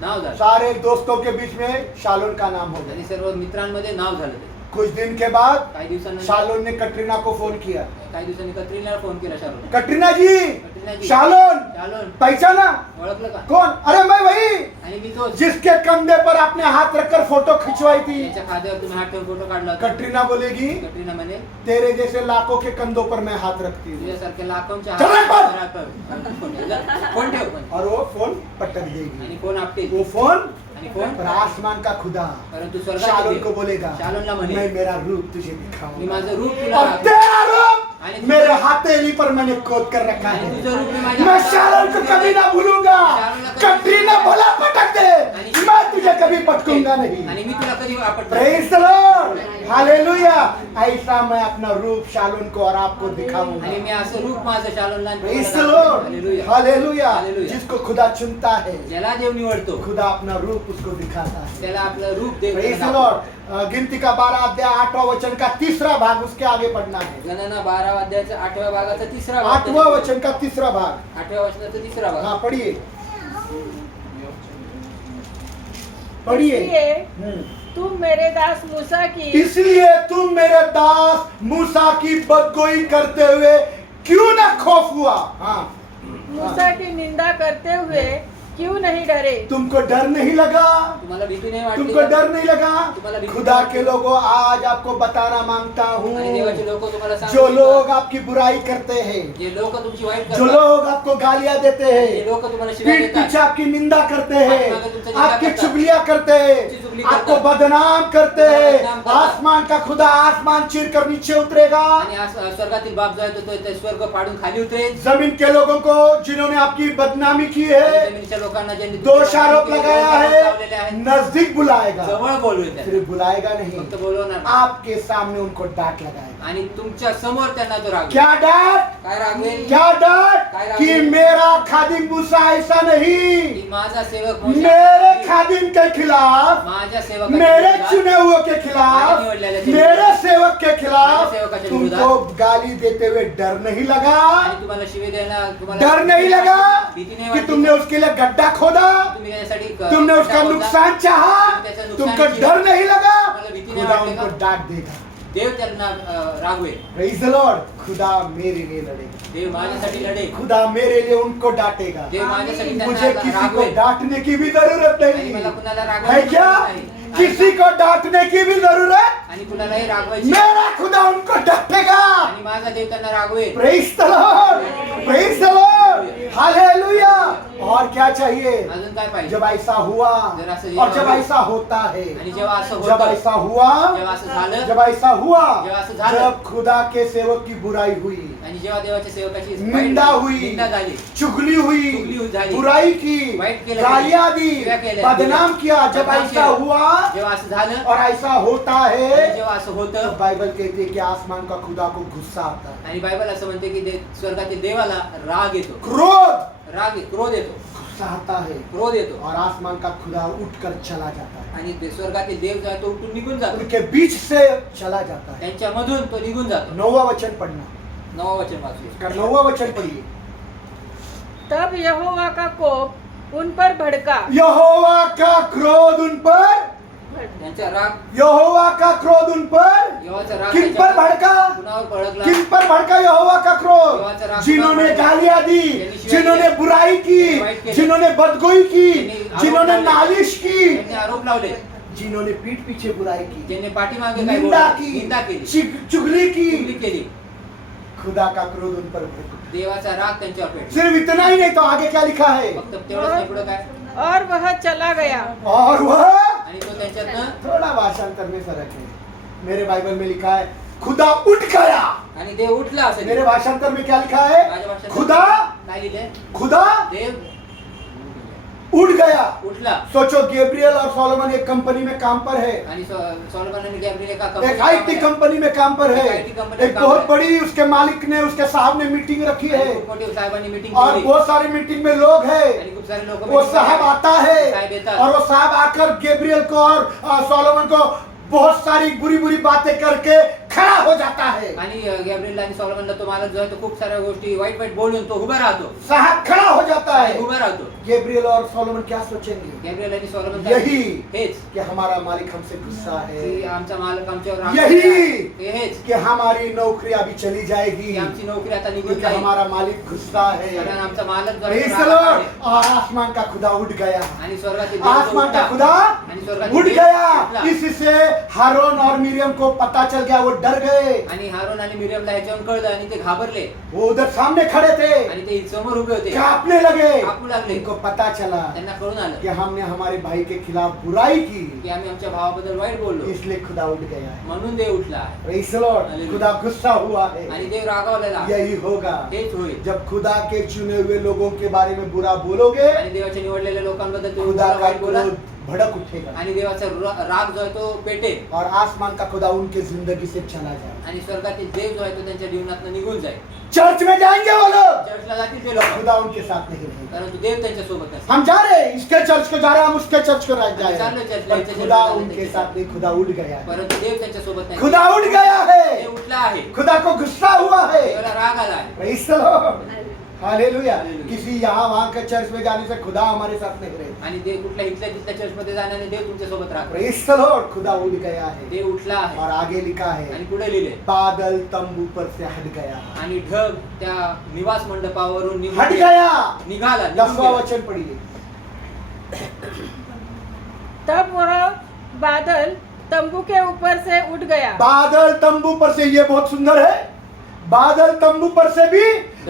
नाव झालं सारे दोस्तों के बीच में शालून का नाम हो आणि गया सर्व मित्रांमध्ये नाव झालं ते. कुछ दिन के बाद काही दिवसांनी शालून ने कटरीना को फोन किया काही दिवसांनी कतरीनाला फोन केला शालून. कटरीना जी कटरीना जी, शालून शालून पहचाना ओळखलं का? कौन अरे मैं वही आणि मी तो जिसके कंधे पर आपने हाथ रखकर फोटो खिंचवाई थी त्याच्या खाद्यावर तुम्ही हात ठेवून फोटो काढला होता. कटरीना बोलेगी कटरीना म्हणे तेरे जैसे लाखों के कंधों पर मैं हाथ रखती हूँ तुझ्यासारख्या लाखोंच्या चला हात पण! राहतात. फोन ठेव पण और वो फोन पटक देगी आणि फोन आपटे वो फोन आणि फोन पर आसमान का खुदा परंतु शालून स्वर्गात को बोलेगा शालूनला म्हणे मैं मेरा रूप तुझे मी दिखाऊंगा माझं रूप तुला और तेरा रूप आणि तुझं- मेरे हथेली पर मैंने खोद कर रखा आणि है तुझं रूप मी माझ्या मैं शालन को कभी ना भूलूंगा शालूनला कधी- कटरीना बोला पटक दे आणि- मैं तुझे कभी पटकूंगा नहीं आणि मी तुला कधी आपट प्रेज द लॉर्ड हालेलुया ऐसा मैं अपना रूप शालून को और आपको दिखाऊंगा आणि मी असं रूप माझं शालूनला आणि प्रेज द तुम्हाला लॉर्ड हालेलुया. Hallelujah hallelujah. जिसको खुदा चुनता है ज्याला देव निवडतो खुदा अपना रूप उसको दिखाता है त्याला आपलं रूप देव प्रेज द दाखवतो. लॉर्ड गिनती का 12 अध्याय 8वां वचन का तीसरा भाग उसके आगे पढ़ना है गणना 12 अध्यायाचा 8व्या भागाचा तिसरा भाग. 8वां वचन का तीसरा भाग 8व्या वचनाचा तिसरा भाग. हाँ पढ़िए पढ़िए इसलिए हम्म। तुम मेरे दास मूसा की इसलिए तुम मेरे दास मूसा की बदगोई करते हुए क्यों न खौफ हुआ हाँ मूसा की निंदा करते हुए क्यों नहीं डरे? तुमको डर नहीं लगा तुम्हाला भीती नाही वाटली तुमको का? डर नहीं लगा तुम्हाला भीती खुदा वाटली? के लोगों आज आपको बताना मांगता आणि देवाचे हूँ लोक तुम्हाला जो सांगतात, लोग आपकी बुराई करते हैं जे लोक तुमची वाईट जो करतात, लोग आपको गालियां देते जे हैं लोक तुम्हाला शिव्या पीठ देतात, पीछे आपकी निंदा करते हैं पाठीमागे तुमचं निंदा आपकी करतात, चुगलियां करते तुमची हैं चुगली आपको करतात, बदनाम करते तुम्हाला हैं बदनाम करतात. आसमान का खुदा आसमान चीर कर नीचे उतरेगा आणि स्वर्गातील बाप जो आहे तो ते स्वर्ग फाडून खाली उतरेल. जमीन के लोगों को जिन्होंने आपकी बदनामी की है जमिनीच्या लोकांना ज्यांनी दोष आरोप लगाया लावलेले है आहेत, नजदीक बुलाएगा जवळ बोलवेल त्याला. सिर्फ बुलाएगा नहीं फक्त बोलवणार नाही. आपके सामने उनको डांट लगाएगा आणि तुमच्या समोर त्यांना तो राग क्या डांट काय रागवेल? क्या डांट काय राग कि है? मेरा खादिम मूसा ऐसा नहीं की माझा सेवक मोशे मेरे खादिम के खिलाफ माझ्या सेवक मेरे चुने हुए के खिलाफ माझ्या निवडलेल्या के मेरे सेवक के खिलाफ माझ्या सेवकाच्या तुमको गाली देते हुए डर नहीं लगा आणि तुम्हाला शिवे द्यायला तुम्हाला डर नहीं लगा भीती नाही कि वाटली? तुमने उसके लिए गड्ढा खोदा तुम्ही त्यासाठी तुमने उसका नुकसान चाहा त्याचं नुकसान तुमको केलं. डर नहीं लगा तुम्हाला भीती नाही खुदा वाटली का? उनको डांट देगा देव त्यांना रागवेल. प्रेज द लॉर्ड खुदा मेरे लिए लड़ेगा देव माझ्यासाठी लढे. खुदा मेरे लिए उनको डांटेगा देव माझ्यासाठी मुझे त्यांना किसी को रागवेल. डांटने की भी जरूरत आणि नहीं मला कुणाला है रागवायची क्या नाही. किसी को डांटने की भी जरूरत आणि कुणालाही रागवायची मेरा खुदा उनको डांटेगा आणि माझा देव त्यांना रागवेल. Praise the lord praise the lord hallelujah और क्या चाहिए अजून काय पाहिजे? जब ऐसा हुआ जरा असं और जब जेव्हा- ऐसा होता है आणि जेव्हा असं जब होतं, ऐसा हुआ जेव्हा असं झालं, जब ऐसा हुआ जेव्हा असं झालं, जब खुदा के सेवक की बुराई हुई आणि जेव्हा देवाच्या सेवकाची निंदा हुई निंदा झाली, चुगली हुई चुगली झाली, बुराई की वाईट केलं, गालियां दी शिव्या केल्या, बदनाम किया जब बदनाम ऐसा केलं. हुआ जेव्हा असं झालं और ऐसा होता आणि है जेव्हा असं तो होतं बाइबल कहती है कि आसमान का खुदा को गुस्सा आता है आणि बायबल असं म्हणते की स्वर्गातील देवाला राग येतो, क्रोध येतो, गुस्सा आता है क्रोध येतो और आसमान का खुदा उठकर चला जाता है आणि ते स्वर्गातील देव जो आहे तो उठून निघून जातो, उनके बीच से चला जाता है त्यांच्यामधून तो निघून जातो. 9वां वचन पढ़ना 9वा वचन वाचूया. इसका 9वां वचन पढ़िए तब यहोवा का कोप उन पर भड़का यहोवा का क्रोध उन पर त्यांचा राग यहोवा का क्रोध उन पर यहोवाचा राग किन पर त्यांच्यावर भड़का कुणावर भडकला? किन पर भड़का यहोवा का क्रोध यहोवाचा राग जिन्होंने कुणावर गालियां दी त्यांनी शिव्या जिन्होंने दिल्या, बुराई की वाईट केलं, जिन्होंने बदगोई की त्यांनी आरोप जिन्होंने लावले, नालिश की त्यांनी आरोप लावले, जिन्होंने पीठ पीछे बुराई की ज्यांनी पाठीमागे काय निंदा बोलले, की निंदा केली, चुगली की चुगली केली, खुदा का क्रोध उन पर भड़क उठा। देवाचा राग त्यांच्यावर पेटला. सिर्फ इतना ही नहीं तो आगे क्या लिखा है, फक्त तेवढंच नाही, पुढं काय? और वह चला गया. और वह, आणि तो त्यांच्यातनं, थोड़ा भाषांतर में फर्क है, मेरे बाइबल में लिखा है खुदा उठ गया, आणि देव उठला असं मेरे लिहिलंय. भाषांतर में क्या लिखा है, माझ्या भाषेत खुदा काय लिहिलंय? खुदा देव उठ गया. उठला. सोचो गैब्रियल और सोलोमन एक कंपनी में काम पर है, आणि सॉलोमन आणि गॅब्रिएल एका एक कंपनीत आईटी काम कंपनी में काम पर है, एक IT कंपनी में एक काम बहुत है. बड़ी उसके मालिक ने उसके साहब ने मीटिंग रखी आणि है खूप मोठी साहेबांनी मीटिंग और केली. बहुत सारी मीटिंग में लोग हैं. आणि खूप सारे लोक वो साहब आता है साहेब येतात. और वो साहब आकर गैब्रियल को और सोलोमन को बहुत सारी बुरी बुरी बातें करके खड़ा हो जाता है. आणि गॅब्रिएल आणि सॉलोमनला तो मालक जो आहे तो खूप साऱ्या गोष्टी वाईट वाईट बोलून तो उभा राहतो. साहब खड़ा हो जाता है. उभा राहतो. गैब्रियल और सोलोमन क्या सोचेंगे, गॅब्रिएल आणि सॉलोमन यही हेच कि हमारा मालिक हमसे गुस्सा है, की आमचा मालक आमच्यावर राग यही करतोय. हेच कि हमारी नौकरी अभी चली जाएगी की आमची नोकरी आता निघून क्योंकि जाईल. हमारा मालिक गुस्सा है. कारण आमचा मालक जो आहे Praise तो the रागात Lord. आहे. और आसमान का खुदा उठ गया, आणि स्वर्गातील देव जो आसमान का उठला. खुदा आणि स्वर्गातील उठ देव गया. उठला. इससे हारून और मिरियम को पता चल गया, वो डर गए, आणि हारून आणि मिरियमला ह्याच्यावर कळलं आणि ते घाबरले वो उधर सामने खड़े थे, आणि ते समोर उभे होते. कांपने लगे. कापू लागले. इनको पता चला त्यांना कळून आलं कि हमने हमारे भाई के खिलाफ बुराई की, की आम्ही आमच्या भावाबद्दल वाईट बोललो, इसलिए खुदा उठ गया है. म्हणून देव उठला आहे. Praise the Lord. Hallelujah. खुदा गुस्सा हुआ आणि है. देव रागावलेला आहे. यही होगा हेच होईल. जब खुदा के चुने हुए लोगों के बारे में बुरा बोलोगे, आणि देवाच्या निवडलेल्या लोकांबद्दल तुम्ही खुदा का वाईट बोला क्रोध भड़क उठेगा आणि देवाचा राग जो आहे तो पेटेल और आसमान का खुदा उनके जिंदगी से चला जाए. आणि स्वर्गातील देव जो आहे तो त्यांच्या जीवनात निघून जाईल. चर्च में जाएंगे वो लोग, चर्चला जातील ते लोक, खुदा उनके साथ नहीं रहेगा. परंतु देव त्यांच्या सोबत नसतात. हम जा रहे हैं, इसके चर्च को जा रहे हैं, हम उसके चर्च को जा रहे चालो हैं, चर्चला, पर इथे खुदा चर्चला उनके जाते. साथ नहीं, खुदा उठ गया है. परंतु देव त्यांच्या सोबत नाही. खुदा उठ गया है. देव उठला आहे. खुदा को गुस्सा हुआ है. देवाला राग आला आहे. Praise the Lord. Hallelujah. Hallelujah. किसी यहाँ वहाँ के चर्च में जाने से खुदा हमारे साथ नहीं रहेगा. आणि देव कुठल्या इथल्या तिथल्या चर्चमध्ये जाण्याने देव तुमच्या सोबत राहतो. Praise the Lord. खुदा उठ गया है. देव उठला आहे. और आगे लिखा आणि है पुढे लिहिले बादल तंबू पर से हट गया, आणि ढग त्या निवास मंडपावरून हट गया. निघाला, निघून 10वां गेला. वचन पढ़िए. तब वह बादल तंबू के ऊपर से उठ गया. बादल तंबू पर से, ये बहुत सुंदर है, बादल तंबू पर से भी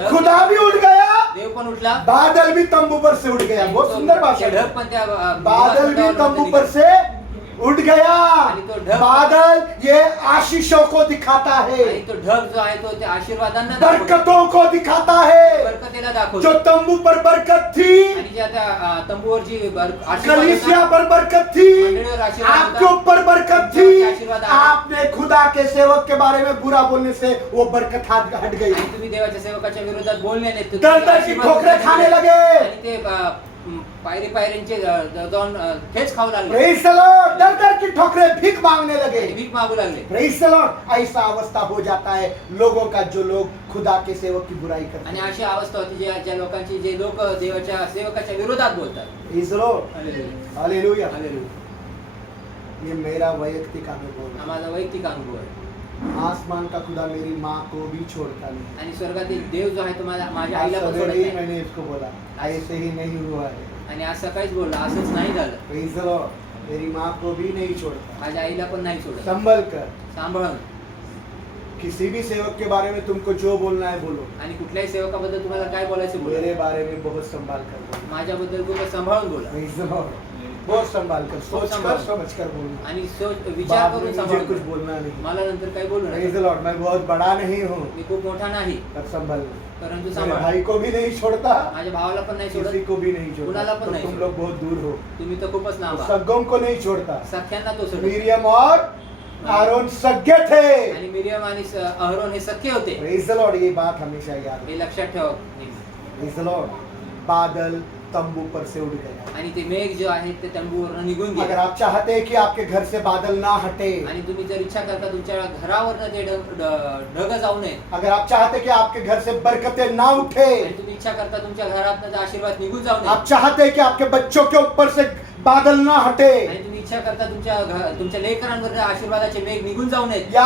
खुदा भी उठ गया, देव पण उठला. बादल भी तंबू पर से उठ गया. बहुत सुंदर भाषा ते है. ढग पण त्या बादल भी निवास तंबू मंडपावर पर से उठ गया. आणि तो ढग- बादल ये आशीषों को दिखाता है, आणि तो ढग जो आहे तो त्या आशीर्वादांना दाखवतो. बरकतों को दिखाता है. बरकतीला दाखवतो. जो तंबू पर बरकत थी, आणि ज्या त्या तंबूवर जी आशीर्वाद कलीसिया होता, पर बरकत थी, मंडळीवर आशीर्वाद आपके होता, ऊपर बरकत थी, तुमच्यावरती आशीर्वाद आहे. आपने खुदा के सेवक के बारे में बुरा बोलने से वो बरकत हट गई. आणि तुम्ही देवाच्या सेवकाच्या विरोधात बोलण्याने ते दर दर की आशीर्वाद ठोकरे तुमच्या खाने जीवनात- लगे. आणि ते पायऱ्यांचे जाऊन ठेच खाऊ लागले. Praise the Lord. दर दर की ठोकरे भीख मांगने लगे. आणि भीक मागू लागले. Praise the Lord. ऐसा अवस्था हो जाता है लोगों का जो लोग खुदा के सेवक की बुराई करते आणि हैं. अशी अवस्था होती ज्या लोकांची जे लोक देवाच्या सेवकाच्या विरोधात बोलतात. Praise the Lord. Hallelujah. Hallelujah. Hallelujah. ये मेरा वैयक्तिक अनुभव हा है. माझा वैयक्तिक अनुभव आहे. आसमान का खुदा मेरी माँ को भी छोड़ता नहीं. आणि स्वर्गातील देव जो आहे तो माझ्या आईला आज पण सवेरे सोडत ही नाही. मैंने इसको बोला, ऐसे ही नहीं हुआ है. आणि आज सकाळीच बोलला असंच नाही झालं. Praise the Lord. मेरी माँ को भी नहीं छोड़ता. माझ्या आईला पण नाही सोडत. संभल कर. सांभाळून. किसी भी सेवक के बारे में तुमको जो बोलना है बोलो. आणि कुठल्याही सेवकाबद्दल तुम्हाला काय बोलायचं बोला. मेरे बारे में बहुत संभाल कर बोलो. माझ्याबद्दल खूप सांभाळून बोला. Praise the Lord. बहुत संभाल कर, सोच कर, संभाल. समझ कर बोलना. आणि विचार बाद में करून मुझे सांभाळून कुछ बोला. बोलना नहीं. मला नंतर काही बोलू Praise नका. the Lord. मैं बहुत बड़ा नहीं हूँ, मी खूप मोठा नाही, पर संभलना. परंतु मेरे सांभाळ. भाई को भी नहीं छोड़ता, माझ्या भावाला पण नाही किसी सोडत. को भी नहीं छोड़ता. कुणाला पण तो नाही तुम सोडत. लोग बहुत दूर हो. तुम्ही तर खूपच लांब आहात. सगों को नहीं छोड़ता. सख्यांना तो सोडत. मिरियम और आरोन सगे थे. आणि मिरियम आणि अहरोन हे सख्य होते. Praise the Lord. ये बात हमेशा याद हे रखो. लक्षात ठेवा नेहमी. Praise the Lord. बादल तंबू पर से उड़ गया. आणि ते मेघ जे आहेत ते तंबूवरून निघून अगर गेले. आप चाहते हैं कि आपके घर से बादल ना हटे, आणि तुम्ही जर इच्छा करता तुमच्या घरावरनं ते ढग जाऊ नये, अगर आप चाहते हैं कि आपके घर से बरकतें ना उठे, आणि तुम्ही इच्छा करता तुमच्या घरातनं ते आशीर्वाद निघून जाऊ नये, आप चाहते हैं कि आपके बच्चों के ऊपर से बादल ना हटे, आणि तुम्ही इच्छा करता तुमच्या लेकरांवर आशीर्वादाचे मेघ निघून जाऊ नयेत, या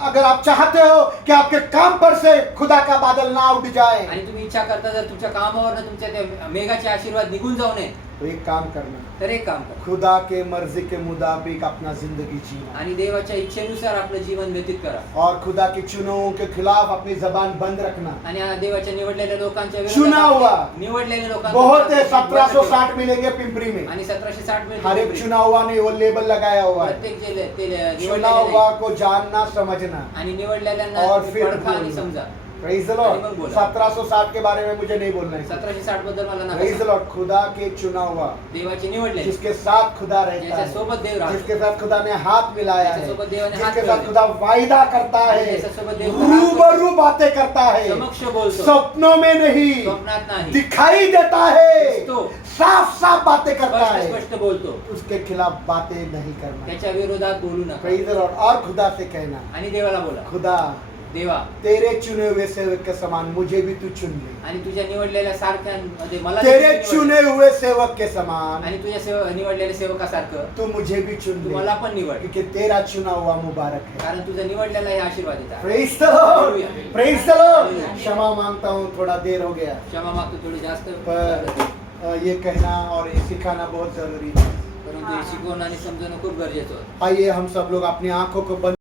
अगर आप चाहते हो कि आपके काम पर से खुदा का बादल ना उठ जाए, आणि तुम्ही इच्छा करता जर तुमच्या कामावरनं तुमच्या ते मेघाचे आशीर्वाद निघून जाऊ नये, तो एक काम करना, तर एक काम कर खुदा के मर्जी के मुताबिक अपना जिंदगी जीना आणि देवाच्या इच्छेनुसार आपलं जीवन व्यतीत करा और खुदा के चुनावों के खिलाफ अपनी जबान बंद रखना। आणि या देवाच्या निवडलेल्या लोकांच्या चुना हुआ। निवडलेल्या लोकांचा बहुत है 1760 मिलेंगे पिंपरी में, आणि 1760 मध्ये हर एक चुना हुआ ने वो लेबल लगाया हुआ है। प्रत्येक जे ते चुना निवडलेले हुआ को जानना समझना आणि निवडलेल्यांना और तुम्ही फिर परखा आणि बोलना। समजा। Praise the आणि Lord। मग बोला। 1760 के बारे में मुझे नहीं बोलना है। 1760 बद्दल मला नका Praise the सांगू। Lord। खुदा के चुना हुआ, देवाचे निवडले जिसके साथ खुदा रहता ज्याच्या है, सोबत देव राहतो, जिसके साथ खुदा ने हाथ मिलाया है, ज्याच्यासोबत देवाने हात जिसके साथ मिळवले, खुदा वायदा करता है, ज्याच्यासोबत देव करार रूबरू बातें करता है, समक्ष बोलतो, सपनों में नहीं, स्वप्नात नाही, दिखाई देता है, दिसतो, साफ साफ बातें करता स्पष्ट है, स्पष्ट बोलतो, उसके खिलाफ बातें नहीं करना। त्याच्या विरोधात बोलू नका। Praise the Lord। और खुदा से कहना, आणि देवाला बोला, खुदा देवा तेरे चुने हुए सेवक के समान मुझे भी तू चुन ले, आणि तुझ्या निवडलेल्या सारख्यांमध्ये मला तेरे देखील निवड. चुने हुए सेवक के समान आणि तुझ्या निवडलेल्या सेवकासारखं तू मुझे भी चुन तू ले, मला पण निवड, क्योंकि तेरा चुना हुआ मुबारक है। कारण तुझा निवडलेला हे आशीर्वादित आहे। Praise the Lord। Praise the Lord। क्षमा मांगता हूँ, थोड़ा देर हो गया, क्षमा मागतो थोडी जास्त, पर ये कहना और ये सिखाना बहुत जरूरी है। परंतु हे शिकवणं आणि समजणं खूप गरजेचं होतं। आइए हम सब लोग अपनी आंखों को बंद